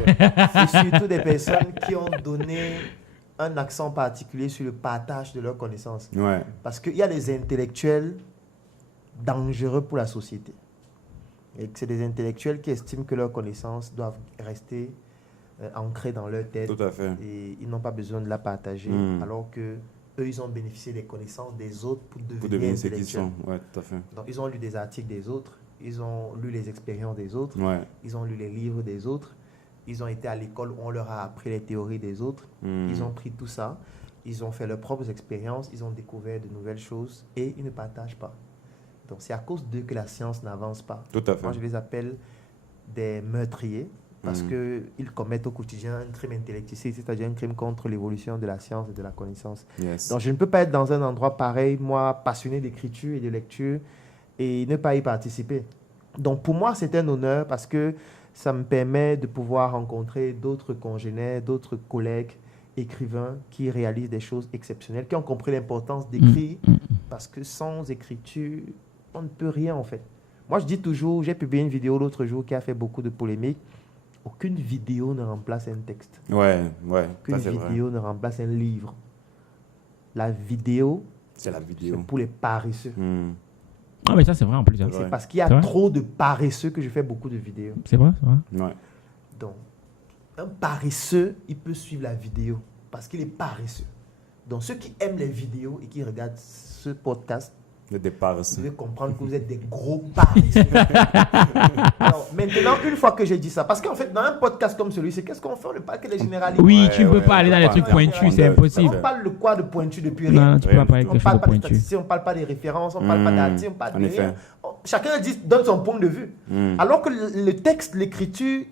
C'est surtout des personnes qui ont donné un accent particulier sur le partage de leurs connaissances. Ouais. Parce qu'il y a des intellectuels dangereux pour la société. Et que c'est des intellectuels qui estiment que leurs connaissances doivent rester ancrées dans leur tête. Tout à fait. Et ils n'ont pas besoin de la partager. Alors que eux, ils ont bénéficié des connaissances des autres pour devenir ce qu'ils intellectuels. sont. Ouais, tout à fait. Donc, ils ont lu des articles des autres. Ils ont lu les expériences des autres. Ouais. Ils ont lu les livres des autres. Ils ont été à l'école où on leur a appris les théories des autres. Ils ont pris tout ça. Ils ont fait leurs propres expériences. Ils ont découvert de nouvelles choses. Et ils ne partagent pas. Donc, c'est à cause d'eux que la science n'avance pas. Tout à fait. Moi, je les appelle des meurtriers parce qu'ils commettent au quotidien un crime intellectuel, c'est-à-dire un crime contre l'évolution de la science et de la connaissance. Yes. Donc, je ne peux pas être dans un endroit pareil, moi, passionné d'écriture et de lecture, et ne pas y participer. Donc, pour moi, c'est un honneur parce que ça me permet de pouvoir rencontrer d'autres congénères, d'autres collègues écrivains qui réalisent des choses exceptionnelles, qui ont compris l'importance d'écrire, parce que sans écriture, on ne peut rien en fait. Moi, je dis toujours, j'ai publié une vidéo l'autre jour qui a fait beaucoup de polémiques. Aucune vidéo ne remplace un texte. Ouais, Aucune ça c'est vrai. vidéo ne remplace un livre. La vidéo, C'est la vidéo. c'est pour les paresseux. Ah, mais ça, c'est vrai en plus. Hein. C'est parce qu'il y C'est a vrai. trop de paresseux que je fais beaucoup de vidéos. C'est vrai, c'est vrai. Ouais. Donc, un paresseux, il peut suivre la vidéo parce qu'il est paresseux. Donc, ceux qui aiment les vidéos et qui regardent ce podcast, Le départ, vous c'est. devez comprendre que vous êtes des gros paresseux. Alors, maintenant, une fois que j'ai dit ça, parce qu'en fait, dans un podcast comme celui-ci, qu'est-ce qu'on fait? On ne parle que des généralités. Oui, Ouais, tu ne peux ouais, pas aller dans les pas trucs en pointus, c'est profondeur. impossible. On parle de quoi de pointu depuis Non, rien? tu ne peux pas parler de On quelque ne chose de parle pas des pointu. statistiques, on ne parle pas des références, on ne parle pas d'articles, on parle en de effet. rien. Chacun donne son point de vue. Alors que le texte, l'écriture,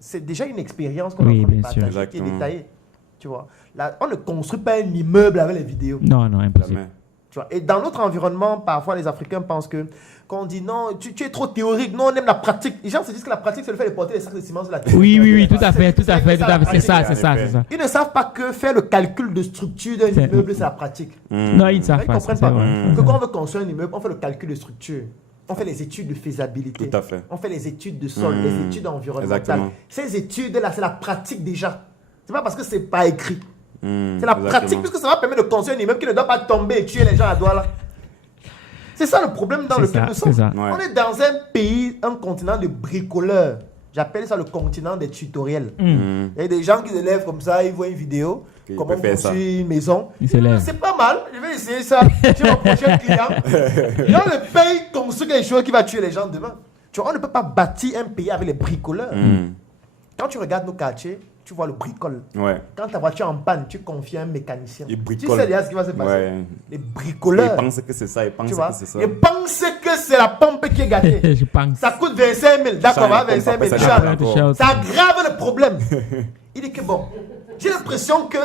c'est déjà une expérience qu'on Oui, a envie de bien sûr. partager, qui est Exactement. détaillée. Tu vois? Là, on ne construit pas un immeuble avec les vidéos. Non, non, impossible. Jamais. Tu vois? Et dans notre environnement, parfois, les Africains pensent que quand on dit non, tu es trop théorique, non, on aime la pratique. Les gens se disent que la pratique, c'est le fait de porter des sacs de ciment sur la tête. Oui, oui, oui, tout à fait, tout à C'est fait, tout ça, à fait. C'est ça, pratique, c'est ça, en c'est effet. ça. Ils ne savent pas que faire le calcul de structure d'un C'est- immeuble, c'est la pratique. Non, ils ne savent Ils pas. ne ça, comprennent c'est pas. vrai. Que quand on veut construire un immeuble, on fait le calcul de structure. On fait les études de faisabilité. Tout à fait. On fait les études de sol, les études environnementales. Exactement. Ces études-là, c'est la pratique déjà. C'est pas parce que c'est pas écrit. C'est la Exactement. pratique, puisque ça va permettre de construire un immeuble qui ne doit pas tomber et tuer les gens à doigts là. C'est ça le problème dans C'est lequel ça, nous c'est sommes. ça. Ouais. On est dans un pays, un continent de bricoleurs. J'appelle ça le continent des tutoriels. Il y a des gens qui se lèvent comme ça, ils voient une vidéo, Qu'ils comment peuvent faire ça. construire une maison. Ils se lèvent. C'est pas mal, je vais essayer ça chez mon prochain client. Et on le paye construire quelque chose qui va tuer les gens demain. Tu vois, on ne peut pas bâtir un pays avec les bricoleurs. Quand tu regardes nos quartiers, tu vois le bricole. Ouais. Quand ta voiture est en panne, tu confies à un mécanicien. Il Tu bricole. sais déjà ce qui va se passer. Ouais. Les Ils bricoleurs, pensent que c'est ça, ils pensent tu vois, que c'est ça. ils pensent que c'est la pompe qui est gâtée. Je pense. Ça coûte 25 000. D'accord, Ça, va, la pompe, 25 après, 000. ça Charles. dépend encore. Ça aggrave le problème. Il dit que bon, j'ai l'impression que.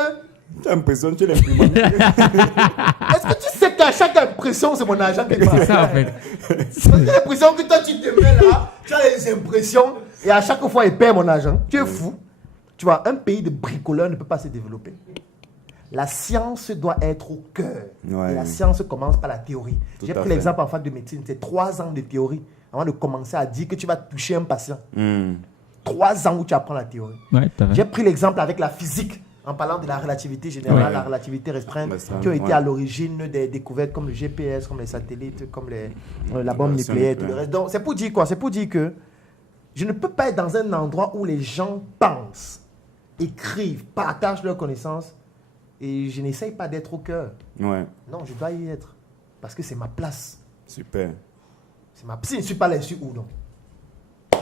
J'ai l'impression que tu es l'imprimante. Est-ce que tu sais qu'à chaque impression, c'est mon argent qui C'est passe? ça, en fait. Parce que j'ai l'impression que toi, tu te mets là, tu as les impressions, et à chaque fois, il perd mon argent. Tu es fou. Tu vois, un pays de bricoleurs ne peut pas se développer. La science doit être au cœur. Ouais. Et la science commence par la théorie. Tout J'ai à pris fait. l'exemple en fac de médecine. C'est 3 ans de théorie avant de commencer à dire que tu vas toucher un patient. 3 ans où tu apprends la théorie. Ouais, tout à fait. J'ai pris l'exemple avec la physique, en parlant de la relativité générale, Ouais. la relativité restreinte, Restreinte, qui ont été ouais. à l'origine des découvertes comme le GPS, comme les satellites, comme la bombe Relation nucléaire, tout le nucléaire. reste. Donc, c'est pour dire quoi? C'est pour dire que je ne peux pas être dans un endroit où les gens pensent, écrivent, partagent leurs connaissances, et je n'essaye pas d'être au cœur. Ouais. Non, je dois y être, parce que c'est ma place. Super. Si je ne suis pas là, je suis où donc?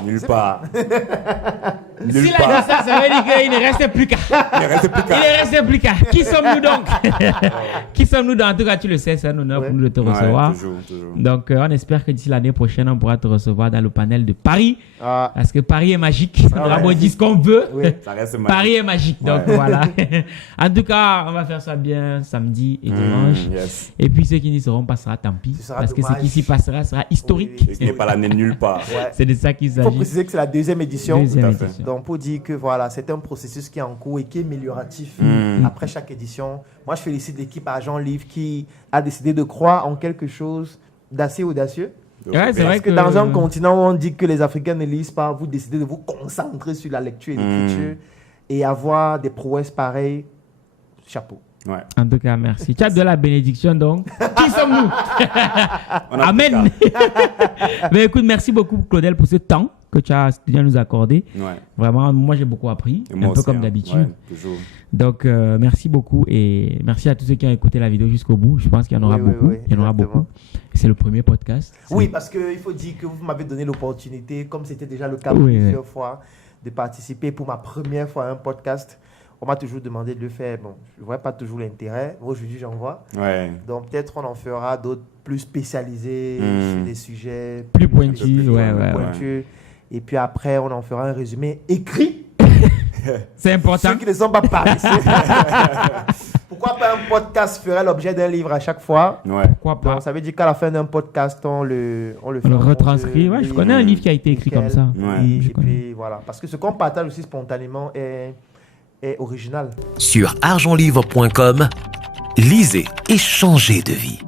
Nulle part. S'il Nulle a dit part. ça, ça veut dire qu'il ne reste plus qu'à. Il ne reste plus Il qu'à. ne reste plus qu'à. Qui sommes-nous donc? Qui sommes-nous donc? En tout cas, tu le sais, c'est un honneur pour nous de te recevoir. Ouais, toujours, toujours. Donc, on espère que d'ici l'année prochaine, on pourra te recevoir dans le panel de Paris. Ah, Parce que Paris est magique. On ouais. aura dit ce qu'on veut. oui. Ça reste magique. Paris est magique. Donc, Ouais. voilà. En tout cas, on va faire ça bien samedi et dimanche. Yes. Et puis, ceux qui n'y seront pas sera tant pis. Ce sera Parce que ce dommage. qui s'y passera sera historique. Oui, Et qui n'est pas l'année nulle part. Ouais. C'est de ça qu'il Il faut s'agit. préciser que c'est la deuxième édition. Deuxième Tout à fait. édition. Donc, pour dire que voilà, c'est un processus qui est en cours et qui est amélioratif après chaque édition. Moi, je félicite l'équipe Argent Livre qui a décidé de croire en quelque chose d'assez audacieux. Ouais, c'est vrai Parce que dans un continent où on dit que les Africains ne lisent pas, vous décidez de vous concentrer sur la lecture et l'écriture et avoir des prouesses pareilles. chapeau. Ouais. En tout cas, merci. Tu as de la bénédiction, donc. Qui sommes-nous? On a Amen. Mais écoute, merci beaucoup, Claudel, pour ce temps que tu as tenu à nous accorder. Ouais. Vraiment, moi, j'ai beaucoup appris. Et moi un peu aussi, comme hein. d'habitude. Ouais, toujours. Donc, merci beaucoup et merci à tous ceux qui ont écouté la vidéo jusqu'au bout. Je pense qu'il y en aura beaucoup. Il y en aura exactement. beaucoup. C'est le premier podcast. Oui, parce qu'il faut dire que vous m'avez donné l'opportunité, comme c'était déjà le cas Oui, plusieurs fois, de participer pour ma première fois à un podcast. On m'a toujours demandé de le faire. Bon, je ne vois pas toujours l'intérêt. Moi, aujourd'hui, j'en vois. Ouais. Donc, peut-être on en fera d'autres plus spécialisés sur des sujets Plus pointus, plus ouais. pointus. Et puis après, on en fera un résumé écrit. C'est important. Ceux qui ne sont pas paresseux. Pourquoi pas un podcast ferait l'objet d'un livre à chaque fois? Ouais. Pourquoi pas? Donc, ça veut dire qu'à la fin d'un podcast, on le On le retranscrit. Ouais, je connais un livre qui a été écrit comme ça. Ouais. Et, Je connais. puis voilà. Parce que ce qu'on partage aussi spontanément est original. Sur argentlivre.com, lisez et changez de vie.